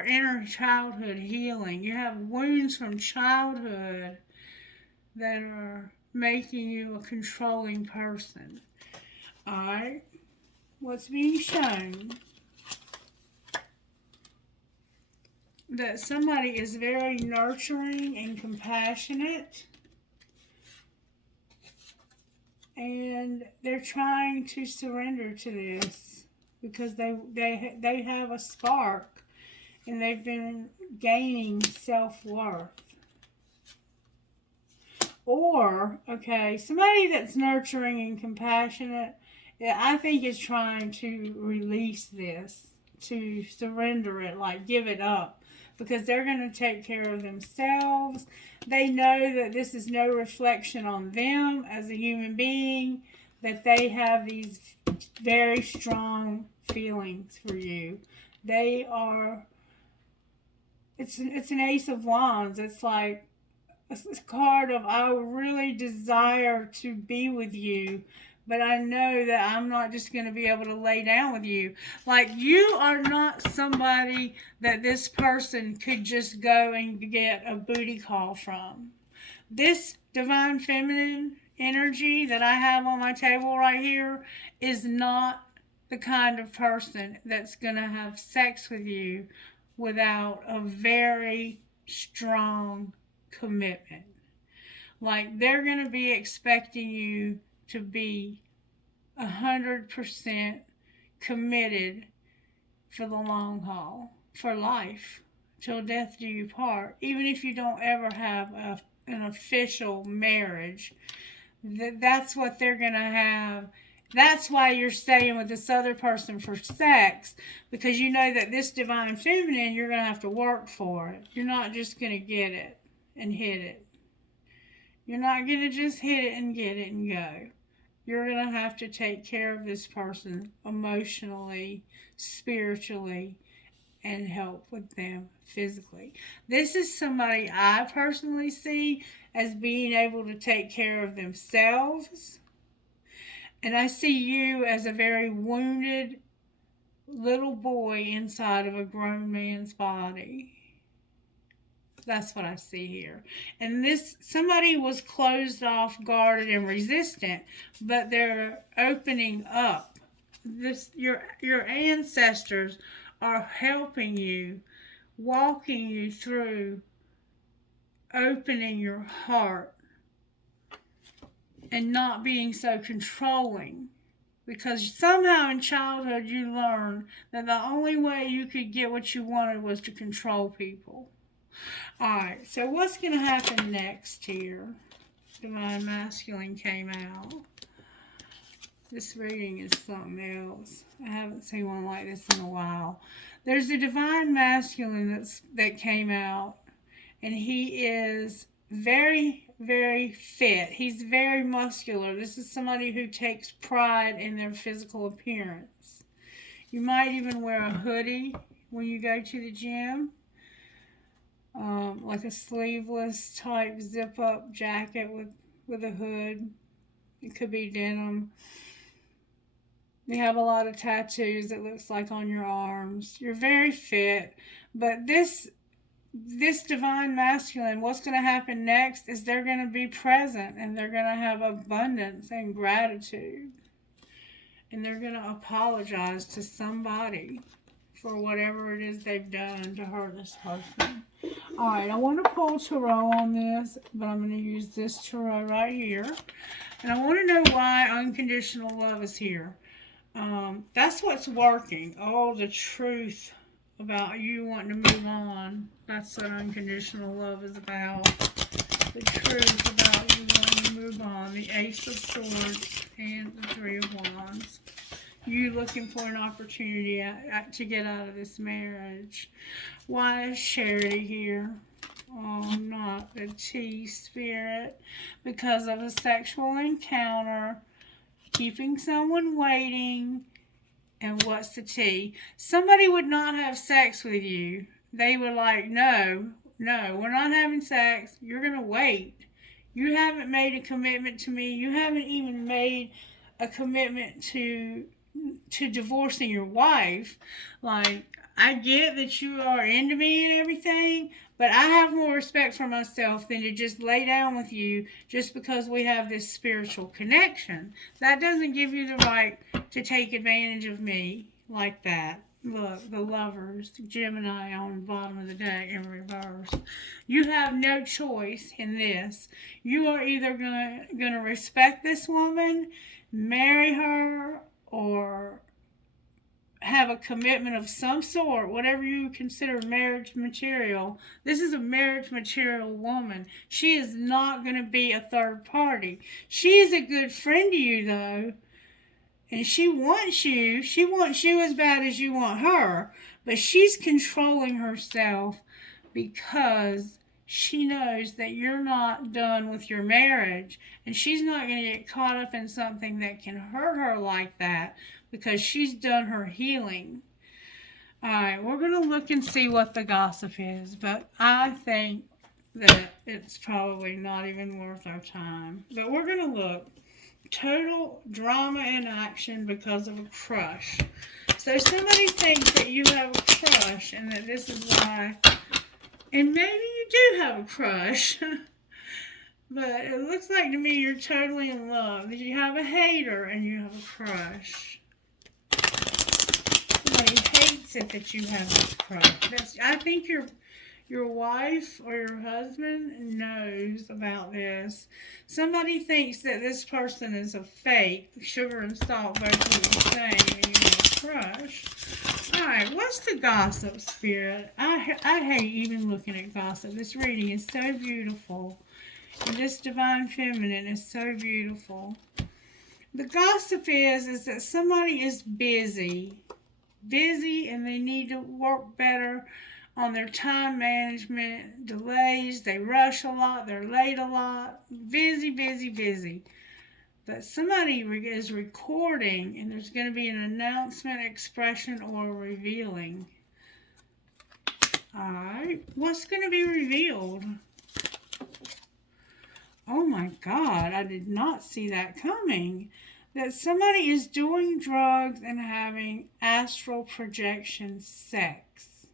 inner childhood healing. You have wounds from childhood that are making you a controlling person. Alright? What's being shown? That somebody is very nurturing and compassionate. And they're trying to surrender to this because they have a spark and they've been gaining self-worth. Or, okay, somebody that's nurturing and compassionate, I think is trying to release this, to surrender it, like give it up, because they're going to take care of themselves. They know that this is no reflection on them as a human being, that they have these very strong feelings for you, They are, it's an ace of wands. It's like a card of, I really desire to be with you, but I know that I'm not just going to be able to lay down with you. Like, you are not somebody that this person could just go and get a booty call from. This divine feminine energy that I have on my table right here is not the kind of person that's going to have sex with you without a very strong commitment. Like, they're going to be expecting you to be 100% committed for the long haul, for life, till death do you part. Even if you don't ever have an official marriage, that's what they're going to have. That's why you're staying with this other person for sex, because you know that this divine feminine, you're going to have to work for it. You're not just going to get it and hit it. You're not going to just hit it and get it and go. You're going to have to take care of this person emotionally, spiritually, and help with them physically. This is somebody I personally see as being able to take care of themselves. And I see you as a very wounded little boy inside of a grown man's body. That's what I see here. And this, somebody was closed off, guarded, and resistant, but they're opening up. This, your ancestors are helping you, walking you through opening your heart and not being so controlling. Because somehow in childhood you learned that the only way you could get what you wanted was to control people. Alright, so what's going to happen next here? Divine Masculine came out. This reading is something else. I haven't seen one like this in a while. There's a Divine Masculine that came out, and he is very, very fit. He's very muscular. This is somebody who takes pride in their physical appearance. You might even wear a hoodie when you go to the gym. Like a sleeveless type zip up jacket with a hood. It could be denim. You have a lot of tattoos, it looks like, on your arms. You're very fit. But this divine masculine, what's going to happen next is they're going to be present and they're going to have abundance and gratitude. And they're going to apologize to somebody for whatever it is they've done to hurt this person. Alright, I want to pull tarot on this, but I'm going to use this tarot right here. And I want to know why unconditional love is here. That's what's working. Oh, the truth about you wanting to move on. That's what unconditional love is about. The truth about you wanting to move on. The Ace of Swords and the Three of Wands. You looking for an opportunity to get out of this marriage. Why is Charity here? Oh, not the T spirit. Because of a sexual encounter, keeping someone waiting, and what's the T? Somebody would not have sex with you. They were like, no, we're not having sex. You're going to wait. You haven't made a commitment to me. You haven't even made a commitment to divorcing your wife. Like, I get that you are into me and everything, but I have more respect for myself than to just lay down with you just because we have this spiritual connection. That doesn't give you the right to take advantage of me like that. Look, the Lovers, Gemini on the bottom of the deck in reverse. You have no choice in this. You are either going to respect this woman, marry her, or have a commitment of some sort, whatever you consider marriage material. This is a marriage material woman. She is not going to be a third party. She is a good friend to you, though. And she wants you. She wants you as bad as you want her. But she's controlling herself because she knows that you're not done with your marriage. And she's not going to get caught up in something that can hurt her like that, because she's done her healing. Alright, we're going to look and see what the gossip is, but I think that it's probably not even worth our time. But we're going to look. Total drama and action because of a crush. So somebody thinks that you have a crush and that this is why. And maybe you do have a crush. But it looks like to me you're totally in love. You have a hater and you have a crush. Somebody hates it that you have a crush. I think your wife or your husband knows about this. Somebody thinks that this person is a fake. Sugar and salt both do the same and you have a crush. Alright, what's the gossip spirit? I hate even looking at gossip. This reading is so beautiful. And this divine feminine is so beautiful. The gossip is that somebody is busy. Busy and they need to work better on their time management, delays, they rush a lot, they're late a lot, busy, busy, busy. But somebody is recording and there's going to be an announcement, expression, or revealing. Alright, what's going to be revealed? Oh my God, I did not see that coming. That somebody is doing drugs and having astral projection sex.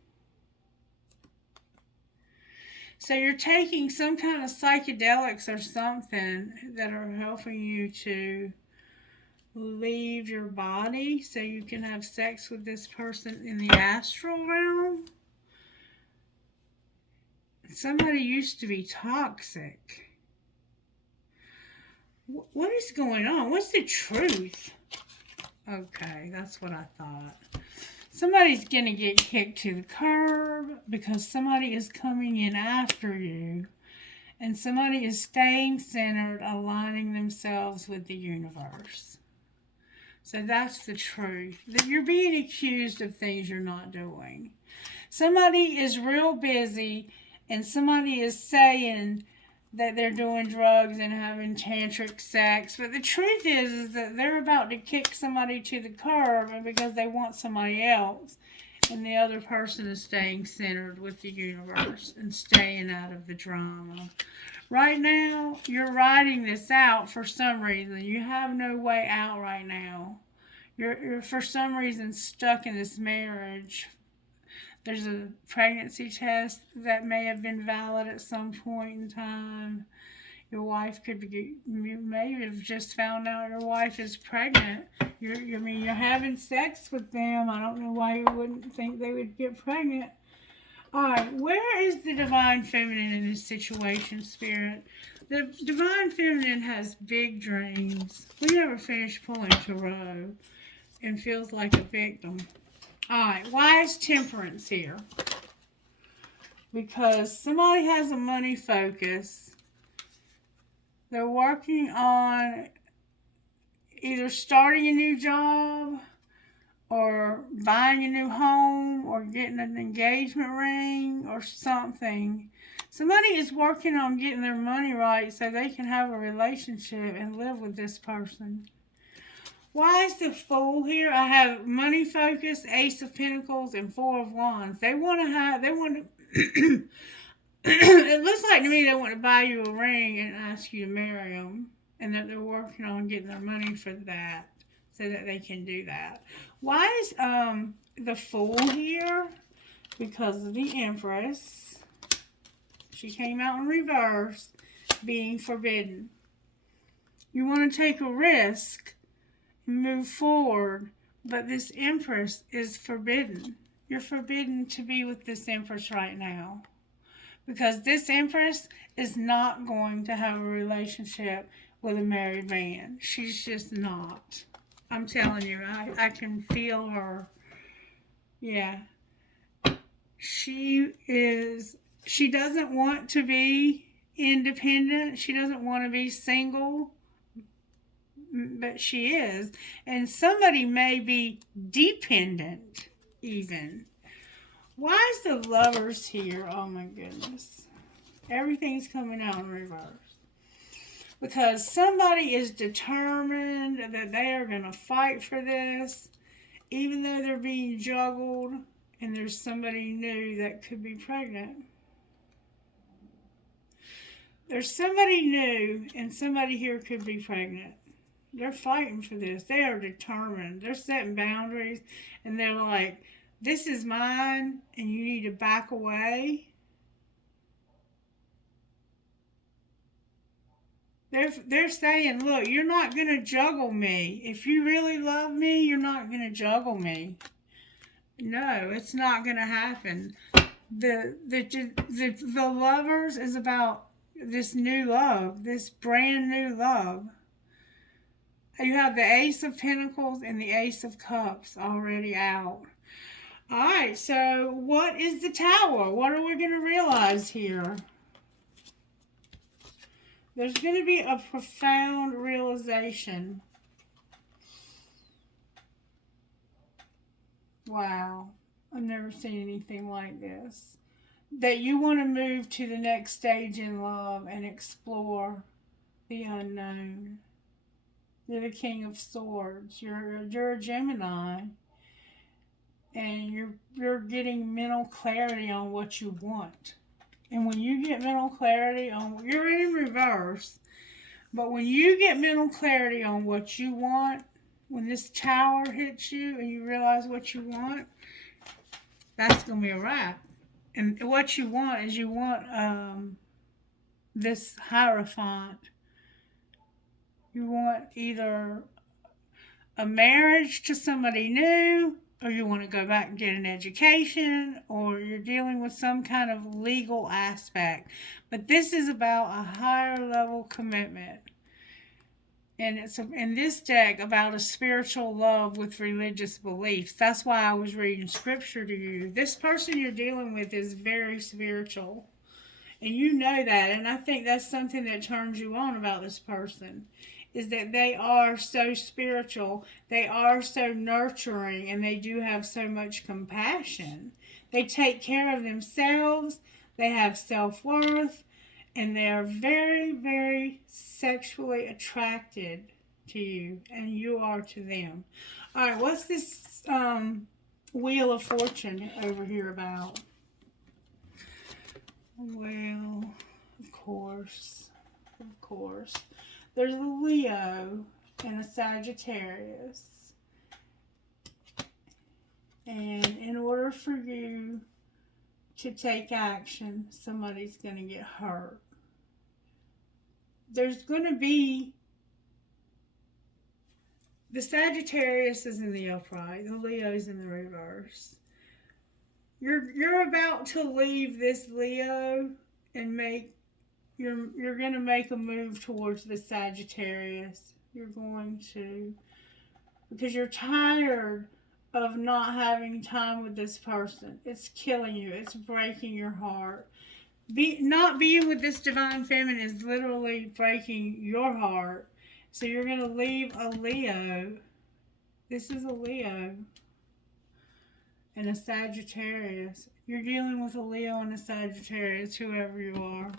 So you're taking some kind of psychedelics or something that are helping you to leave your body so you can have sex with this person in the astral realm. Somebody used to be toxic. What is going on? What's the truth? Okay, that's what I thought. Somebody's going to get kicked to the curb because somebody is coming in after you and somebody is staying centered, aligning themselves with the universe. So that's the truth. That you're being accused of things you're not doing. Somebody is real busy and somebody is saying that they're doing drugs and having tantric sex. But the truth is that they're about to kick somebody to the curb because they want somebody else. And the other person is staying centered with the universe and staying out of the drama. Right now, you're writing this out for some reason. You have no way out right now. You're for some reason stuck in this marriage. There's a pregnancy test that may have been valid at some point in time. Your wife could be, you may have just found out your wife is pregnant. You're having sex with them. I don't know why you wouldn't think they would get pregnant. Alright, where is the divine feminine in this situation, Spirit? The divine feminine has big dreams. We never finish pulling tarot and feels like a victim. Alright, why is temperance here? Because somebody has a money focus. They're working on either starting a new job or buying a new home or getting an engagement ring or something. Somebody is working on getting their money right so they can have a relationship and live with this person. Why is the Fool here? I have money focus, Ace of Pentacles, and Four of Wands. They want to it looks like to me they want to buy you a ring and ask you to marry them. And that they're working on getting their money for that so that they can do that. Why is the Fool here? Because of the Empress. She came out in reverse, being forbidden. You want to take a risk move forward, but this Empress is forbidden. You're forbidden to be with this Empress right now because this Empress is not going to have a relationship with a married man. She's just not. I'm telling you, I can feel her. Yeah. She doesn't want to be independent. She doesn't want to be single. But she is. And somebody may be dependent even. Why is the Lovers here? Oh my goodness. Everything's coming out in reverse. Because somebody is determined that they are going to fight for this. Even though they're being juggled and there's somebody new that could be pregnant. There's somebody new, and somebody here could be pregnant. They're fighting for this. They are determined. They're setting boundaries, and they're like, this is mine, and you need to back away. They're saying, look, you're not going to juggle me. If you really love me, you're not going to juggle me. No, it's not going to happen. The lovers is about this new love, this brand new love. You have the Ace of Pentacles and the Ace of Cups already out. All right, so what is the Tower? What are we going to realize here? There's going to be a profound realization. Wow, I've never seen anything like this. That you want to move to the next stage in love and explore the unknown. You're the King of Swords. You're a Gemini. And you're getting mental clarity on what you want. And when you get mental clarity on, you're in reverse, but when you get mental clarity on what you want, when this Tower hits you and you realize what you want, that's going to be a wrap. And what you want is you want this Hierophant. You want either a marriage to somebody new, or you want to go back and get an education, or you're dealing with some kind of legal aspect. But this is about a higher level commitment. And it's in this deck about a spiritual love with religious beliefs. That's why I was reading scripture to you. This person you're dealing with is very spiritual. And you know that. And I think that's something that turns you on about this person. Is that they are so spiritual, they are so nurturing, and they do have so much compassion. They take care of themselves, they have self-worth, and they are very, very sexually attracted to you, and you are to them. All right, what's this Wheel of Fortune over here about? Well, of course. There's a Leo and a Sagittarius. And in order for you to take action, somebody's going to get hurt. There's going to be... The Sagittarius is in the upright. The Leo is in the reverse. You're about to leave this Leo and make... You're going to make a move towards the Sagittarius. You're going to. Because you're tired of not having time with this person. It's killing you. It's breaking your heart. Not being with this Divine Feminine is literally breaking your heart. So you're going to leave a Leo. This is a Leo. And a Sagittarius. You're dealing with a Leo and a Sagittarius, whoever you are.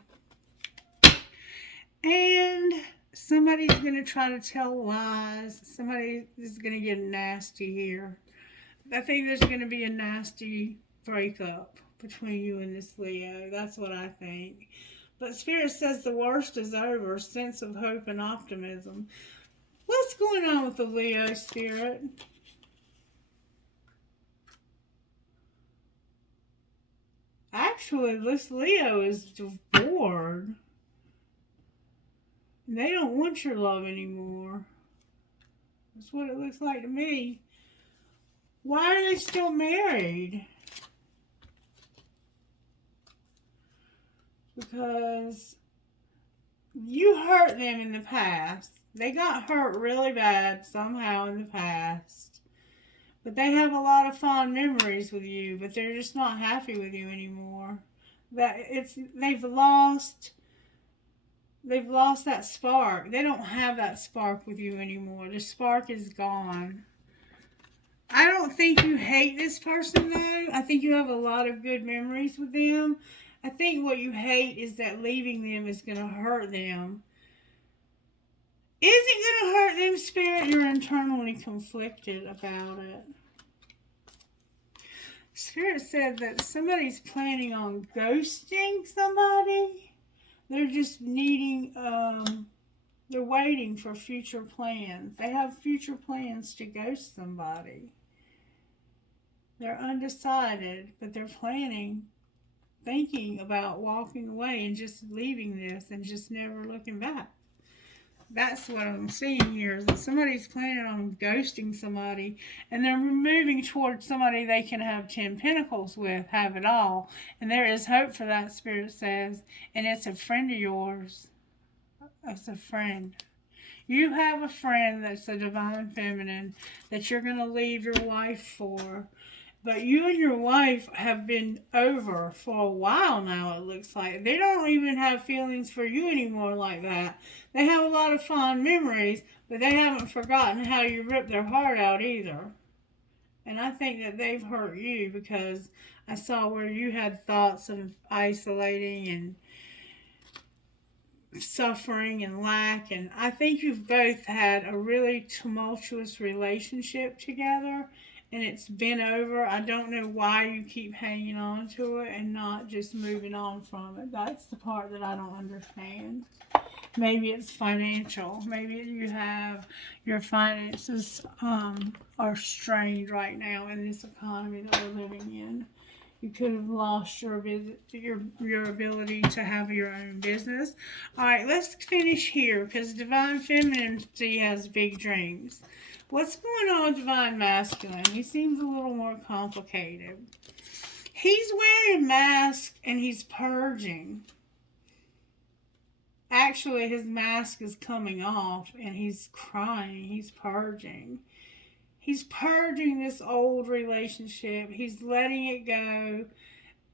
And somebody's going to try to tell lies. Somebody is going to get nasty here. I think there's going to be a nasty breakup between you and this Leo. That's what I think. But Spirit says the worst is over. Sense of hope and optimism. What's going on with the Leo, Spirit? Actually, this Leo is bored. They don't want your love anymore. That's what it looks like to me. Why are they still married? Because you hurt them in the past. They got hurt really bad somehow in the past. But they have a lot of fond memories with you, but they're just not happy with you anymore. They've lost that spark. They don't have that spark with you anymore. The spark is gone. I don't think you hate this person, though. I think you have a lot of good memories with them. I think what you hate is that leaving them is going to hurt them. Is it going to hurt them, Spirit? You're internally conflicted about it. Spirit said that somebody's planning on ghosting somebody. They're just needing, they're waiting for future plans. They have future plans to ghost somebody. They're undecided, but they're planning, thinking about walking away and just leaving this and just never looking back. That's what I'm seeing here, is that somebody's planning on ghosting somebody and they're moving towards somebody they can have 10 pentacles with, have it all. And there is hope for that, Spirit says. And it's a friend of yours. It's a friend. You have a friend that's a divine feminine that you're going to leave your wife for. But you and your wife have been over for a while now, it looks like. They don't even have feelings for you anymore like that. They have a lot of fond memories, but they haven't forgotten how you ripped their heart out either. And I think that they've hurt you because I saw where you had thoughts of isolating and suffering and lack, and I think you've both had a really tumultuous relationship together and it's been over. I don't know why you keep hanging on to it and not just moving on from it. That's the part that I don't understand. Maybe it's financial. Maybe you have your finances are strained right now in this economy that we're living in. You could have lost your ability to have your own business. All right, let's finish here because Divine Femininity has big dreams. What's going on with Divine Masculine? He seems a little more complicated. He's wearing a mask and he's purging. Actually, his mask is coming off and he's crying. He's purging. He's purging this old relationship. He's letting it go.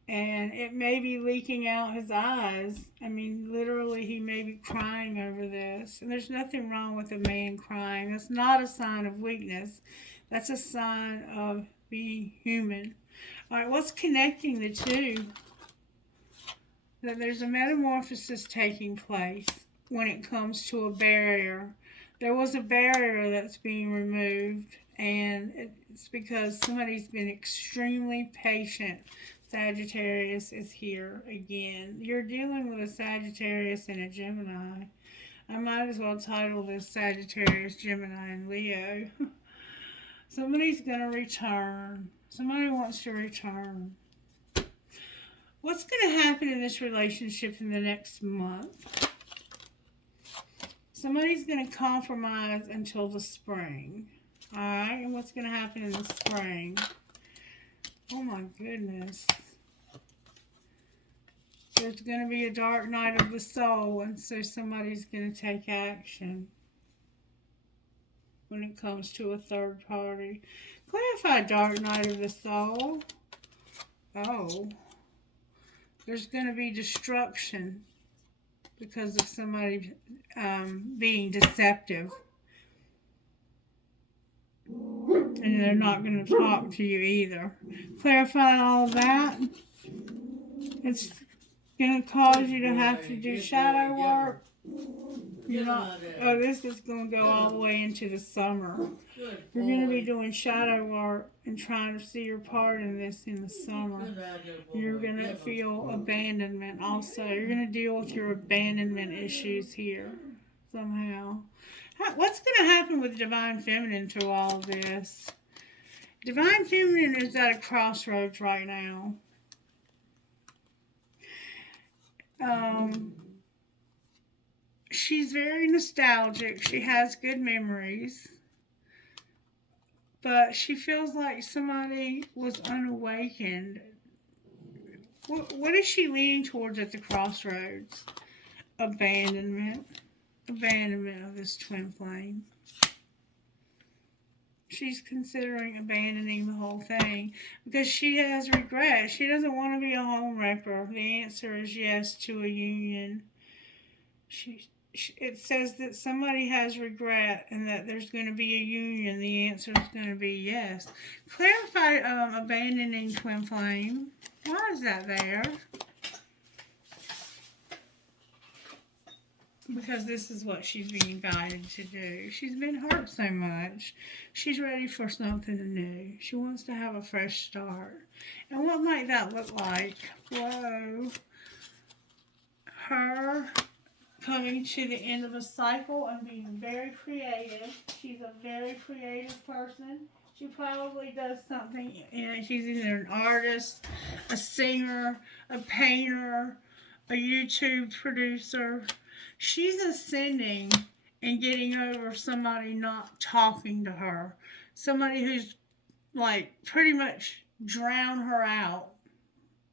And it may be leaking out his eyes. I mean, literally, he may be crying over this. And there's nothing wrong with a man crying. That's not a sign of weakness. That's a sign of being human. All right, what's connecting the two? That there's a metamorphosis taking place when it comes to a barrier. There was a barrier that's being removed, and it's because somebody's been extremely patient. Sagittarius is here again. You're dealing with a Sagittarius and a Gemini. I might as well title this Sagittarius, Gemini, and Leo. Somebody's going to return. Somebody wants to return. What's going to happen in this relationship in the next month? Somebody's going to compromise until the spring. Alright, and what's going to happen in the spring? Oh my goodness. There's going to be a dark night of the soul, and so somebody's going to take action when it comes to a third party. Clarify dark night of the soul. Oh. There's going to be destruction because of somebody being deceptive. And they're not going to talk to you either. Clarify all of that. It's going to cause you to have to do shadow work. You're not. Oh, this is going to go all the way into the summer. You're going to be doing shadow work and trying to see your part in this in the summer. You're going to feel abandonment also. You're going to deal with your abandonment issues here somehow. What's going to happen with Divine Feminine through all of this? Divine Feminine is at a crossroads right now. She's very nostalgic. She has good memories. But she feels like somebody was unawakened. What is she leaning towards at the crossroads? Abandonment. Abandonment of this twin flame. She's considering abandoning the whole thing because she has regret. She doesn't want to be a homewrecker. The answer is yes to a union. It says that somebody has regret and that there's going to be a union. The answer is going to be yes. Clarify abandoning twin flame. Why is that there? because this is what she's being guided to do. She's been hurt so much. She's ready for something new. She wants to have a fresh start. And what might that look like? Whoa. Her coming to the end of a cycle and being very creative. She's a very creative person. She probably does something, she's either an artist, a singer, a painter, a YouTube producer. She's ascending and getting over somebody not talking to her. Somebody who's like pretty much drowned her out.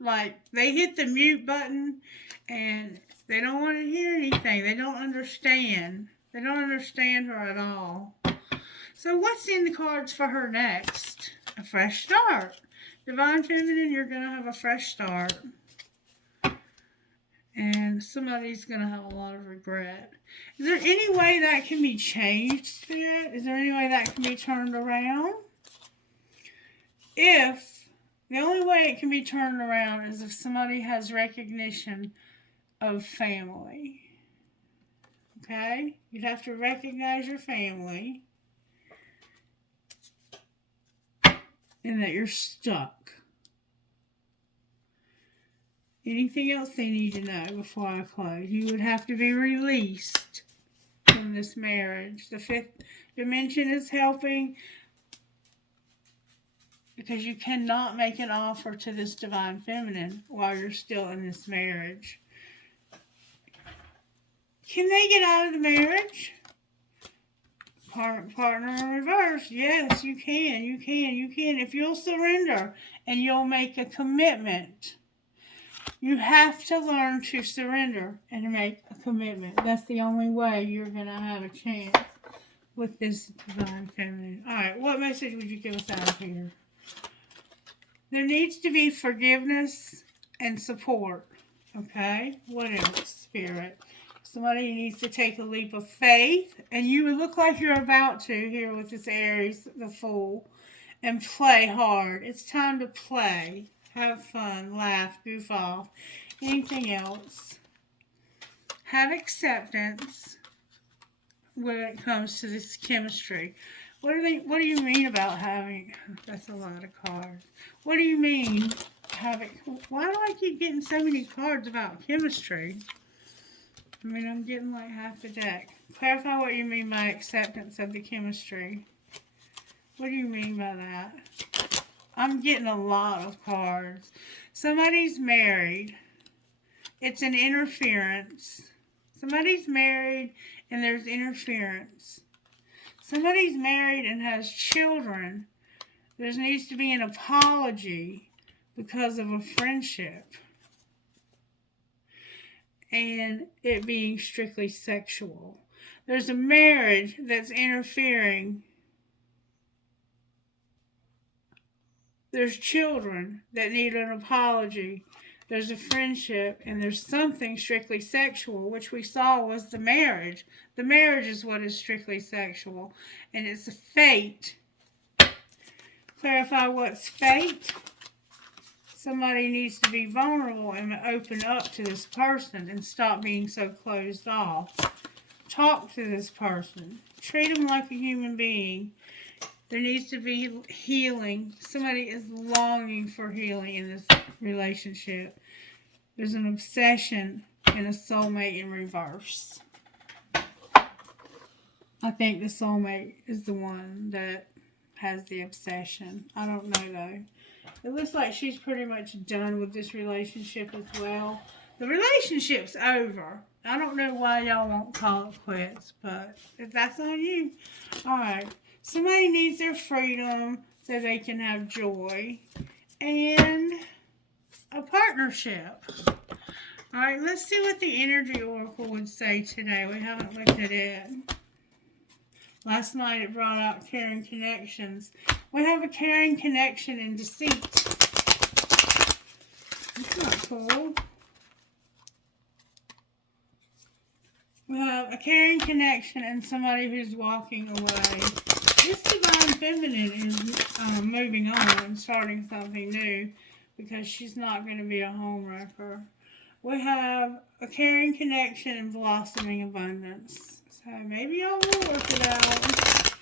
Like they hit the mute button and they don't want to hear anything. They don't understand. They don't understand her at all. So what's in the cards for her next? A fresh start. Divine Feminine, you're going to have a fresh start. And somebody's going to have a lot of regret. Is there any way that can be changed, Spirit? Is there any way that can be turned around? The only way it can be turned around is if somebody has recognition of family. Okay? You'd have to recognize your family and that you're stuck. Anything else they need to know before I close? You would have to be released from this marriage. The fifth dimension is helping because you cannot make an offer to this Divine Feminine while you're still in this marriage. Can they get out of the marriage? Partner in reverse. Yes, you can. You can. You can. If you'll surrender and you'll make a commitment. You have to learn to surrender and make a commitment. That's the only way you're going to have a chance with this Divine Feminine. All right, what message would you give us out of here? There needs to be forgiveness and support. Okay? What else, Spirit? Somebody needs to take a leap of faith, and you look like you're about to here with this Aries, the Fool, and play hard. It's time to play. Have fun, laugh, goof off. Anything else? Have acceptance when it comes to this chemistry. What do you mean about having? That's a lot of cards. What do you mean having? Why do I keep getting so many cards about chemistry? I mean, I'm getting like half the deck. Clarify what you mean by acceptance of the chemistry. What do you mean by that? I'm getting a lot of cards. Somebody's married. It's an interference. Somebody's married and there's interference. Somebody's married and has children. There needs to be an apology because of a friendship. And it being strictly sexual. There's a marriage that's interfering. There's children that need an apology. There's a friendship, and there's something strictly sexual, which we saw was the marriage. The marriage is what is strictly sexual, and it's a fate. Clarify what's fate. Somebody needs to be vulnerable and open up to this person and stop being so closed off. Talk to this person. Treat them like a human being. There needs to be healing. Somebody is longing for healing in this relationship. There's an obsession and a soulmate in reverse. I think the soulmate is the one that has the obsession. I don't know though. It looks like she's pretty much done with this relationship as well. The relationship's over. I don't know why y'all won't call it quits, but if that's on you. Alright. Somebody needs their freedom so they can have joy. And a partnership. Alright, let's see what the Energy Oracle would say today. We haven't looked at it. Last night it brought out caring connections. We have a caring connection in deceit. That's not cool. We have a caring connection and somebody who's walking away. This Divine Feminine is moving on and starting something new because she's not going to be a home wrecker. We have a caring connection and blossoming abundance. So maybe y'all will work it out.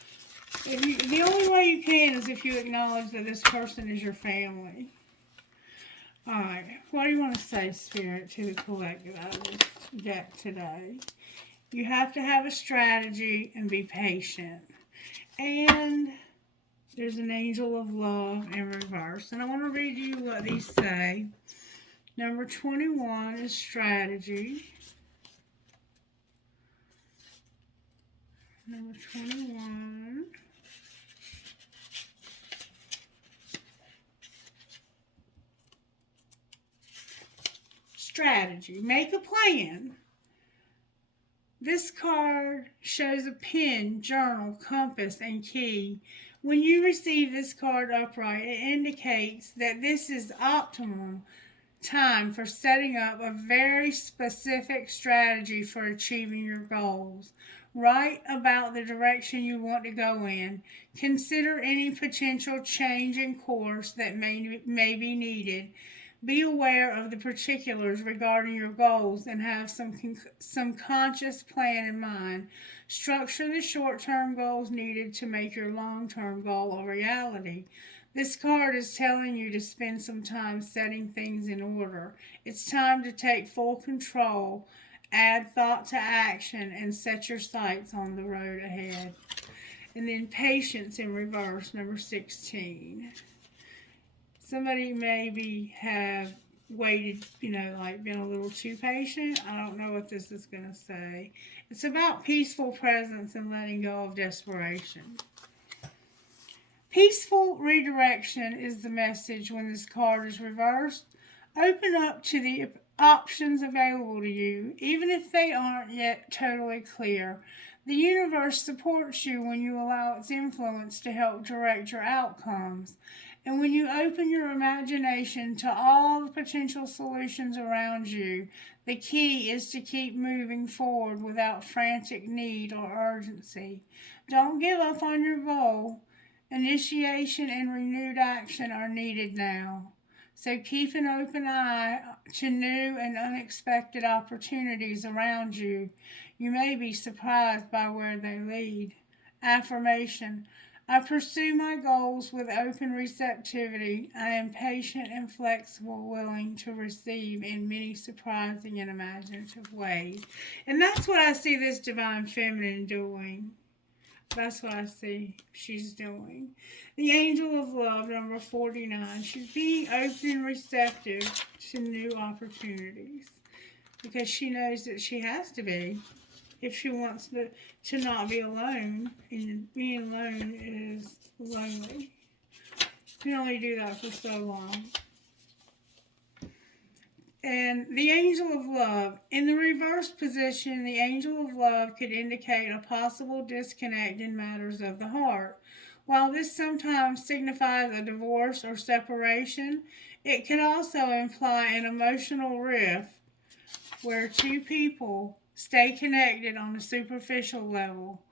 The only way you can is if you acknowledge that this person is your family. Alright, what do you want to say, Spirit, to the collective out of this deck today? You have to have a strategy and be patient. And there's an angel of love in reverse. And I want to read you what these say. Number 21 is strategy. Number 21. Strategy. Make a plan. This card shows a pen, journal, compass, and key. When you receive this card upright, it indicates that this is optimal time for setting up a very specific strategy for achieving your goals. Write about the direction you want to go in. Consider any potential change in course that may be needed. Be aware of the particulars regarding your goals and have some conscious plan in mind. Structure the short-term goals needed to make your long-term goal a reality. This card is telling you to spend some time setting things in order. It's time to take full control, add thought to action, and set your sights on the road ahead. And then patience in reverse, number 16. Somebody maybe have waited, like been a little too patient. I don't know what this is going to say. It's about peaceful presence and letting go of desperation. Peaceful redirection is the message when this card is reversed. Open up to the options available to you, even if they aren't yet totally clear. The universe supports you when you allow its influence to help direct your outcomes. And when you open your imagination to all the potential solutions around you, the key is to keep moving forward without frantic need or urgency. Don't give up on your goal. Initiation and renewed action are needed now. So keep an open eye to new and unexpected opportunities around you. You may be surprised by where they lead. Affirmation. I pursue my goals with open receptivity. I am patient and flexible, willing to receive in many surprising and imaginative ways. And that's what I see this divine feminine doing. That's what I see she's doing. The angel of love, number 49. She's being open and receptive to new opportunities because she knows that she has to be if she wants to not be alone. And being alone is lonely. You can only do that for so long. And the angel of love. In the reverse position, the angel of love could indicate a possible disconnect in matters of the heart. While this sometimes signifies a divorce or separation, it could also imply an emotional rift where two people stay connected on a superficial level,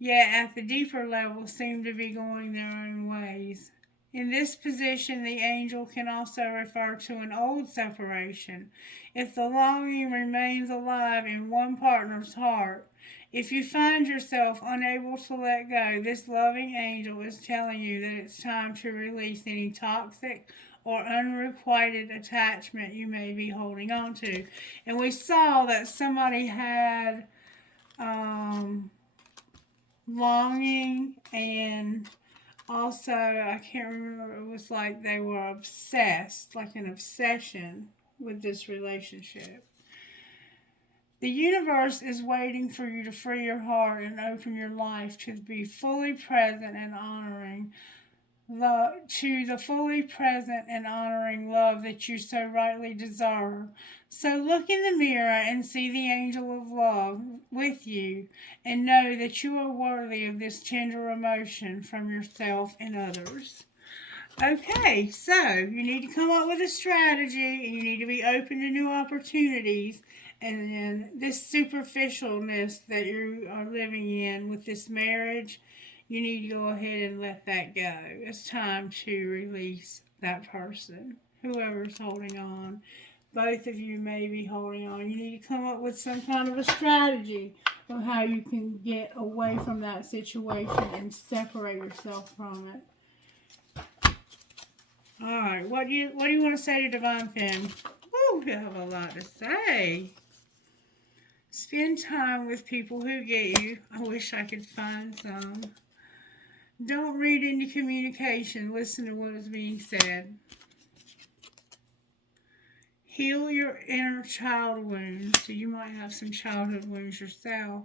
yet at the deeper level seem to be going their own ways. In this position, the angel can also refer to an old separation. If the longing remains alive in one partner's heart, if you find yourself unable to let go, this loving angel is telling you that it's time to release any toxic or unrequited attachment you may be holding on to. And we saw that somebody had longing, and also, I can't remember, it was like they were obsessed, like an obsession with this relationship. The universe is waiting for you to free your heart and open your life to be fully present and honoring the fully present and honoring love that you so rightly deserve. So look in the mirror and see the angel of love with you and know that you are worthy of this tender emotion from yourself and others. Okay, so you need to come up with a strategy and you need to be open to new opportunities. And then this superficialness that you are living in with this marriage, you need to go ahead and let that go. It's time to release that person, whoever's holding on. both of you may be holding on. You need to come up with some kind of a strategy of how you can get away from that situation and separate yourself from it. All right, what do you want to say to Divine Femme? Woo, you have a lot to say. Spend time with people who get you. I wish I could find some. Don't read into communication. Listen to what is being said. Heal your inner child wounds. So you might have some childhood wounds yourself.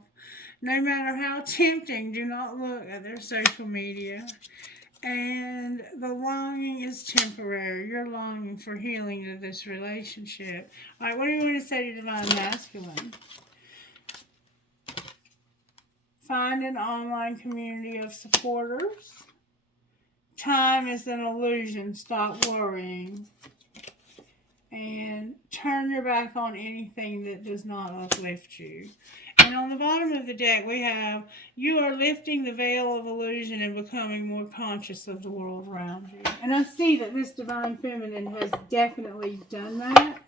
No matter how tempting, do not look at their social media. And the longing is temporary. You're longing for healing to this relationship. All right, what do you want to say to Divine Masculine? Find an online community of supporters. Time is an illusion. Stop worrying. And turn your back on anything that does not uplift you. And on the bottom of the deck, we have, you are lifting the veil of illusion and becoming more conscious of the world around you. And I see that this Divine Feminine has definitely done that.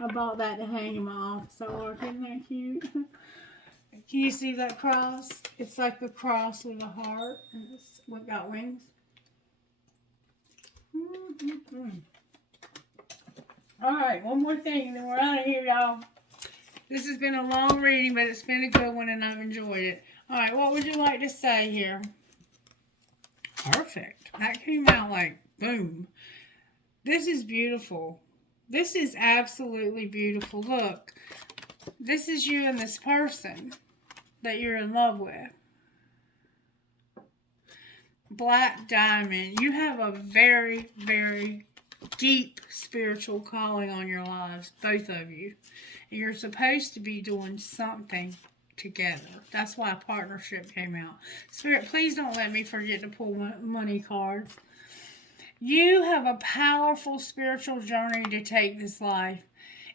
I bought that to hang in my office at work. Isn't that cute? Can you see that cross? It's like the cross with a heart. And it's got wings. Mm-hmm. All right, one more thing, and then we're out of here, y'all. This has been a long reading, but it's been a good one, and I've enjoyed it. All right, what would you like to say here? Perfect. That came out like boom. This is beautiful. This is absolutely beautiful. Look, this is you and this person that you're in love with. Black diamond. You have a very, very deep spiritual calling on your lives, both of you. And you're supposed to be doing something together. That's why a partnership came out. Spirit, please don't let me forget to pull money cards. You have a powerful spiritual journey to take this life.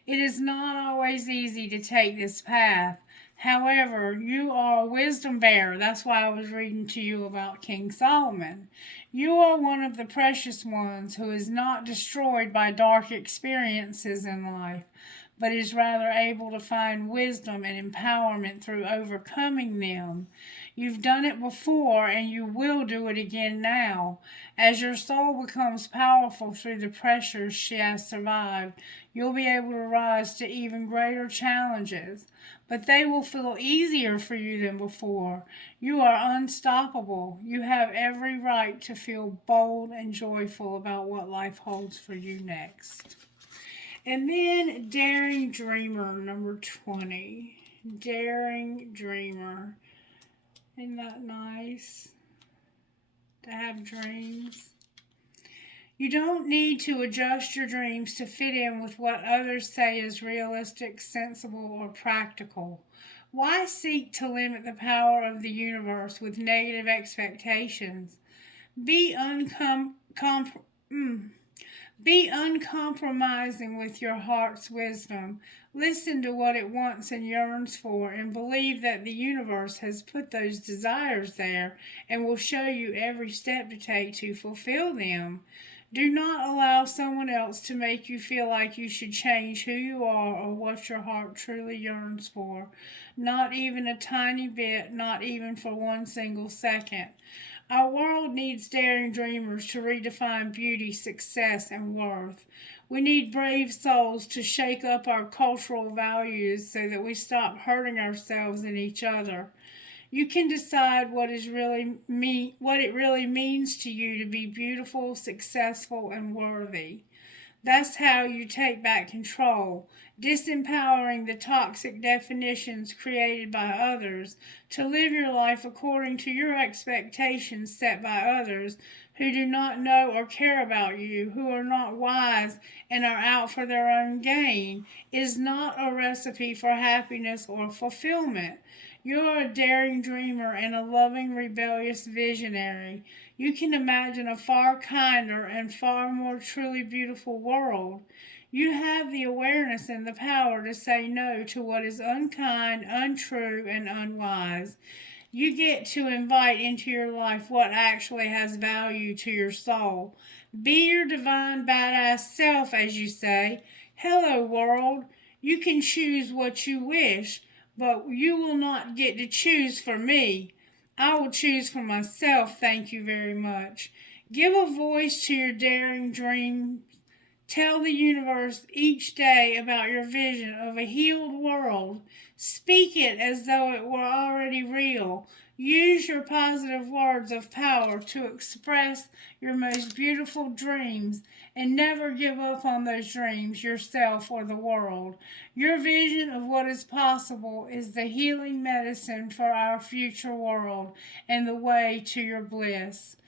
It is not always easy to take this path. However, you are a wisdom bearer. That's why I was reading to you about King Solomon. You are one of the precious ones who is not destroyed by dark experiences in life, but is rather able to find wisdom and empowerment through overcoming them. You've done it before, and you will do it again now. As your soul becomes powerful through the pressures she has survived, you'll be able to rise to even greater challenges. But they will feel easier for you than before. You are unstoppable. You have every right to feel bold and joyful about what life holds for you next. And then Daring Dreamer, number 20. Daring Dreamer. Isn't that nice? To have dreams. You don't need to adjust your dreams to fit in with what others say is realistic, sensible, or practical. Why seek to limit the power of the universe with negative expectations? Be uncompromising with your heart's wisdom. Listen to what it wants and yearns for, and believe that the universe has put those desires there and will show you every step to take to fulfill them. Do not allow someone else to make you feel like you should change who you are or what your heart truly yearns for. Not even a tiny bit, not even for one single second. Our world needs daring dreamers to redefine beauty, success, and worth. We need brave souls to shake up our cultural values so that we stop hurting ourselves and each other. You can decide what it really means to you to be beautiful, successful, and worthy. That's how you take back control, disempowering the toxic definitions created by others to live your life according to your expectations set by others who do not know or care about you, who are not wise and are out for their own gain, is not a recipe for happiness or fulfillment. You are a daring dreamer and a loving, rebellious visionary. You can imagine a far kinder and far more truly beautiful world. You have the awareness and the power to say no to what is unkind, untrue, and unwise. You get to invite into your life what actually has value to your soul. Be your divine badass self, as you say. Hello, world. You can choose what you wish, but you will not get to choose for me. I will choose for myself, thank you very much. Give a voice to your daring dream. Tell the universe each day about your vision of a healed world. Speak it as though it were already real. Use your positive words of power to express your most beautiful dreams and never give up on those dreams, yourself or the world. Your vision of what is possible is the healing medicine for our future world and the way to your bliss.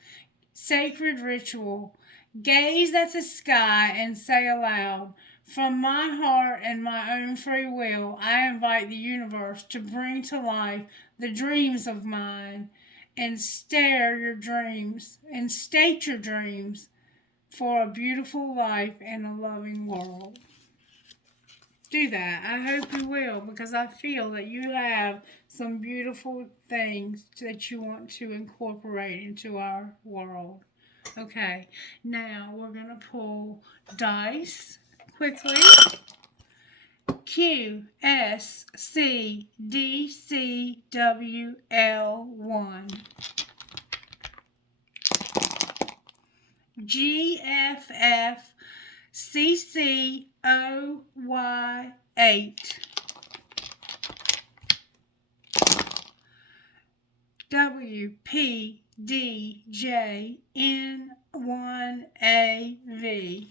Sacred ritual. Gaze at the sky and say aloud, from my heart and my own free will, I invite the universe to bring to life the dreams of mine and state your dreams for a beautiful life and a loving world. Do that. I hope you will, because I feel that you have some beautiful things that you want to incorporate into our world. Okay, now we're going to pull dice quickly. Q, S, C, D, C, W, L, 1. G, F, F, C, C, O, Y, 8. W, P, D, J, N, 1, A, V.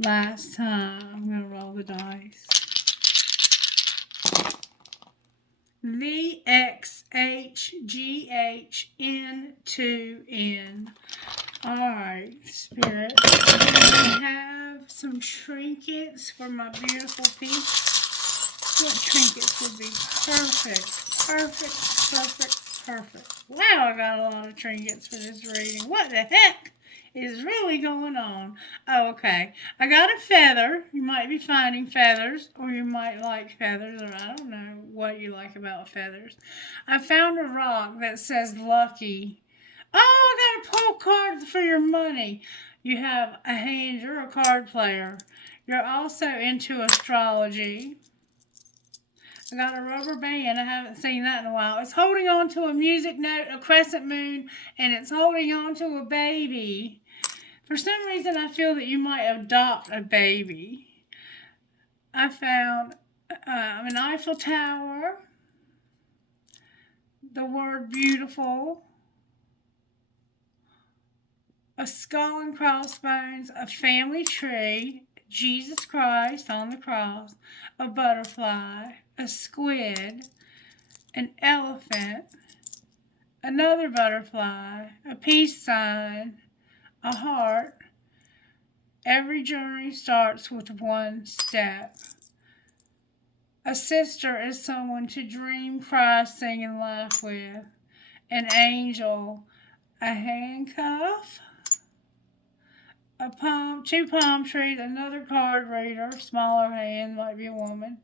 Last time, I'm going to roll the dice. V, X, H, G, H, N, 2, N. Alright, Spirit. I have some trinkets for my beautiful piece. What trinkets would be perfect? Perfect. Wow, I got a lot of trinkets for this reading. What the heck is really going on? Oh, okay. I got a feather. You might be finding feathers, or you might like feathers, or I don't know what you like about feathers. I found a rock that says lucky. Oh, I got to pull cards for your money. You have a hand. You're a card player. You're also into astrology. I got a rubber band. I haven't seen that in a while. It's holding on to a music note, a crescent moon, and it's holding on to a baby. For some reason, I feel that you might adopt a baby. I found an Eiffel Tower, the word beautiful, a skull and crossbones, a family tree, Jesus Christ on the cross, a butterfly, a squid, an elephant, another butterfly, a peace sign, a heart. Every journey starts with one step. A sister is someone to dream, cry, sing, and laugh with. An angel, a handcuff, two palm trees, another card reader, smaller hand, might be a woman,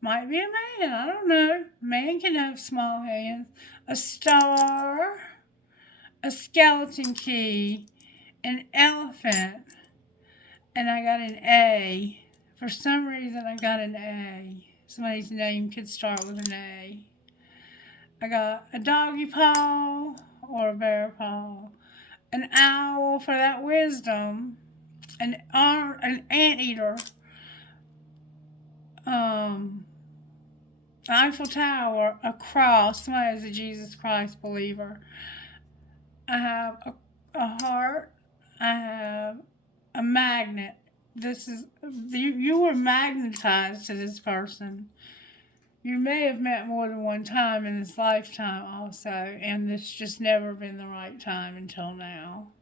might be a man, I don't know. Man can have small hands. A star, a skeleton key, an elephant, and I got an A. For some reason, I got an A. Somebody's name could start with an A. I got a doggy paw or a bear paw. An owl for that wisdom. An anteater. Eiffel Tower. A cross. Somebody's a Jesus Christ believer. I have a heart. I have a magnet. You were magnetized to this person. You may have met more than one time in this lifetime also, and it's just never been the right time until now.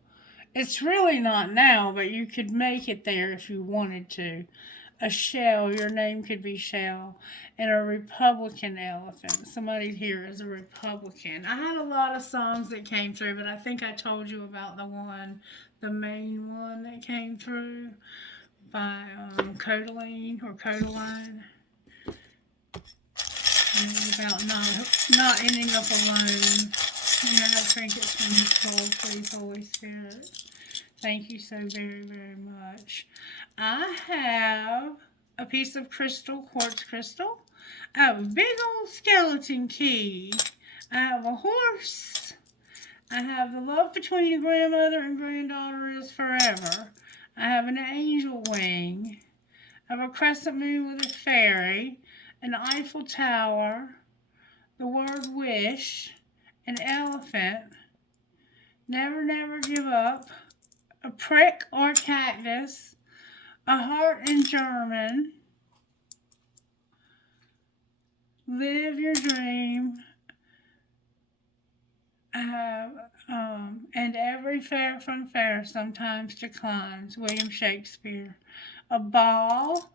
It's really not now, but you could make it there if you wanted to. A shell, your name could be Shell, and a Republican elephant. Somebody here is a Republican. I had a lot of songs that came through, but I think I told you about the main one that came through by Codaline. About not ending up alone. You know, have trinkets from this cold, please, Holy Spirit. Thank you so very, very much. I have a piece of quartz crystal. I have a big old skeleton key. I have a horse. I have the love between a grandmother and granddaughter is forever. I have an angel wing. I have a crescent moon with a fairy, an Eiffel Tower, the word wish, an elephant, never, never give up, a prick or cactus, a heart in German, live your dream, and every fair from fair sometimes declines, William Shakespeare, a ball,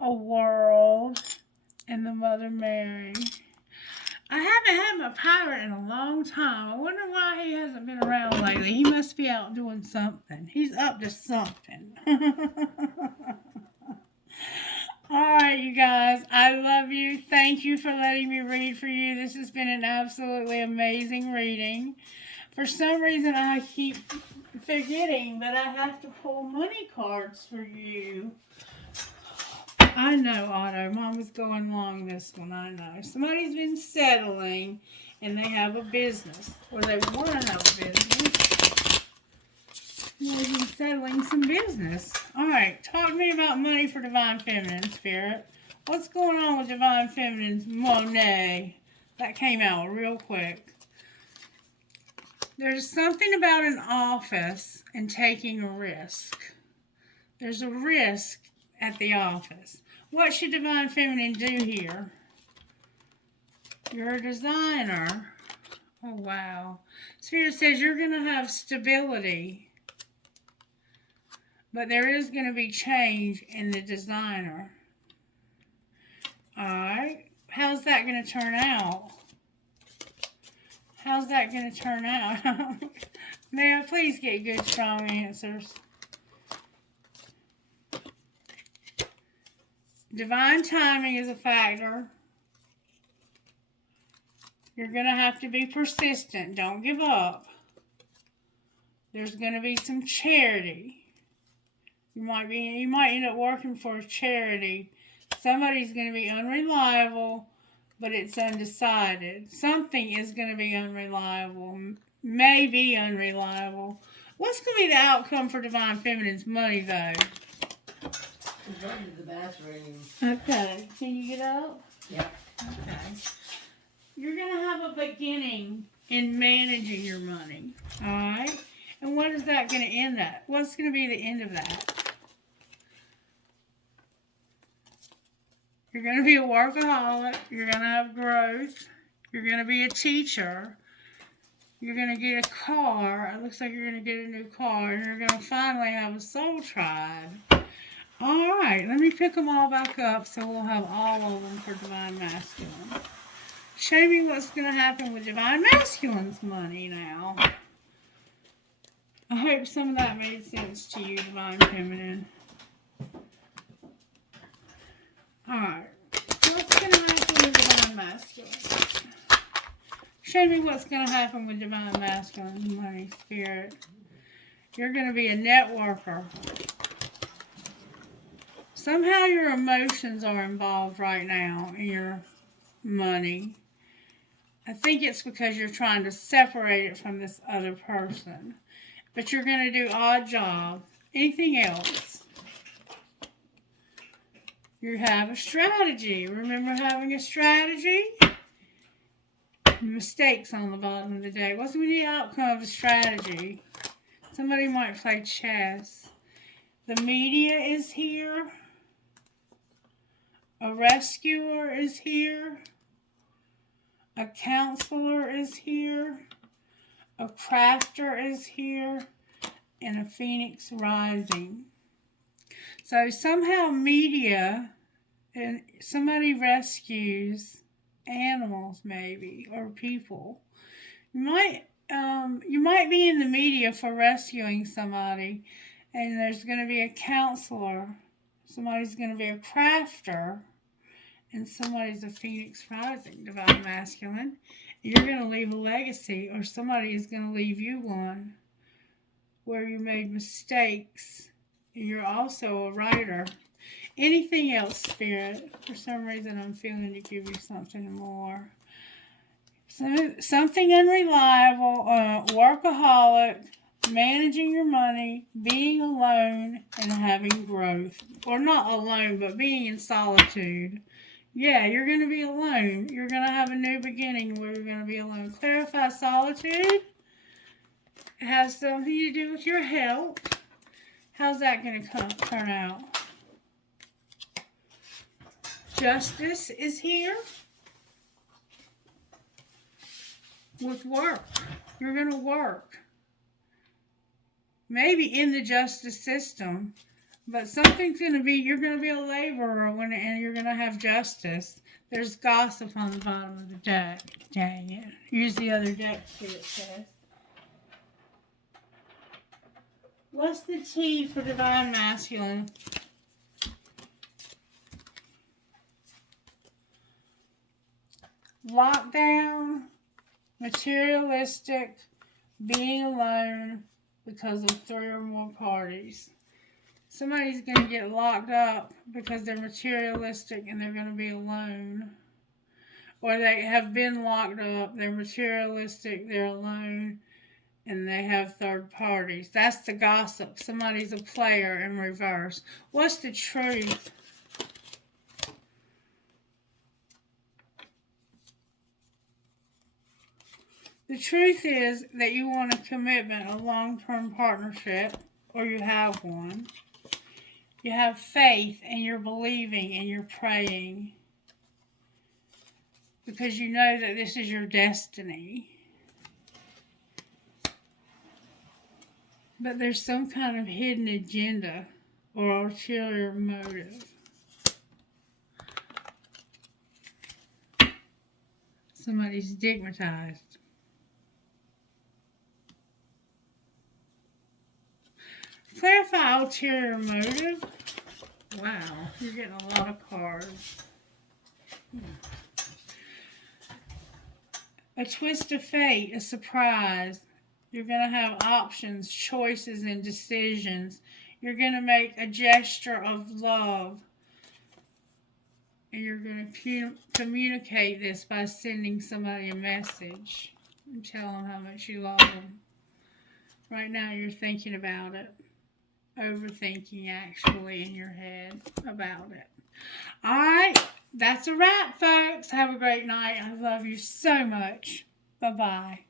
a world, and the Mother Mary. I haven't had my pirate in a long time. I wonder why he hasn't been around lately. He must be out doing something. He's up to something. Alright, you guys. I love you. Thank you for letting me read for you. This has been an absolutely amazing reading. For some reason, I keep forgetting that I have to pull money cards for you. I know, Otto. Mom was going long this one. I know. Somebody's been settling, and they have a business, or they want to have a business. They've been settling some business. All right. Talk to me about money for Divine Feminine Spirit. What's going on with Divine Feminine's Monet? That came out real quick. There's something about an office and taking a risk. There's a risk at the office. What should Divine Feminine do here? You're a designer. Oh, wow. Spirit says you're going to have stability. But there is going to be change in the designer. Alright. How's that going to turn out? How's that going to turn out? May I please get good, strong answers? Divine timing is a factor. You're going to have to be persistent. Don't give up. There's going to be some charity. You might end up working for a charity. Somebody's going to be unreliable, but it's undecided. Something is going to be unreliable. May be unreliable. What's going to be the outcome for Divine Feminine's money, though? Go to the bathroom. Okay. Can you get up? Yep. Okay. You're going to have a beginning in managing your money. Alright? And what is that going to end at? What's going to be the end of that? You're going to be a workaholic. You're going to have growth. You're going to be a teacher. You're going to get a car. It looks like you're going to get a new car. And you're going to finally have a soul tribe. Alright, let me pick them all back up so we'll have all of them for Divine Masculine. Show me what's going to happen with Divine Masculine's money now. I hope some of that made sense to you, Divine Feminine. Alright, what's going to happen with Divine Masculine? Show me what's going to happen with Divine Masculine's money, Spirit. You're going to be a networker. Somehow your emotions are involved right now in your money. I think it's because you're trying to separate it from this other person. But you're going to do odd jobs. Anything else? You have a strategy. Remember having a strategy? Mistakes on the bottom of the deck. What's going to be the outcome of a strategy? Somebody might play chess. The media is here. A rescuer is here. A counselor is here. A crafter is here. And a phoenix rising. So somehow media and somebody rescues animals maybe or people. You might be in the media for rescuing somebody, and there's going to be a counselor. Somebody's going to be a crafter, and somebody's a phoenix rising, Divine Masculine. You're going to leave a legacy, or somebody is going to leave you one. where you made mistakes. And you're also a writer. Anything else, Spirit? For some reason, I'm feeling to give you something more. Something unreliable, workaholic, managing your money, being alone, and having growth. Or not alone, but being in solitude. Yeah, you're going to be alone. You're going to have a new beginning where you're going to be alone. Clarify solitude. It has something to do with your health. How's that going to turn out? Justice is here with work. You're going to work. Maybe in the justice system, but something's going to be, you're going to be a laborer and you're going to have justice. There's gossip on the bottom of the deck. Dang it. Use the other deck, it says. What's the T for divine masculine? Lockdown, materialistic, being alone because of 3 or more parties. Somebody's going to get locked up because they're materialistic and they're going to be alone. Or they have been locked up, they're materialistic, they're alone, and they have third parties. That's the gossip. Somebody's a player in reverse. What's the truth? The truth is that you want a commitment, a long-term partnership, or you have one. You have faith and you're believing and you're praying because you know that this is your destiny. But there's some kind of hidden agenda or ulterior motive. Somebody's stigmatized. Clarify ulterior motive. Wow, you're getting a lot of cards. A twist of fate, a surprise. You're going to have options, choices, and decisions. You're going to make a gesture of love. And you're going to communicate this by sending somebody a message and tell them how much you love them. Right now you're thinking about it. Overthinking actually in your head about it. Alright, that's a wrap, folks. Have a great night. I love you so much. Bye-bye.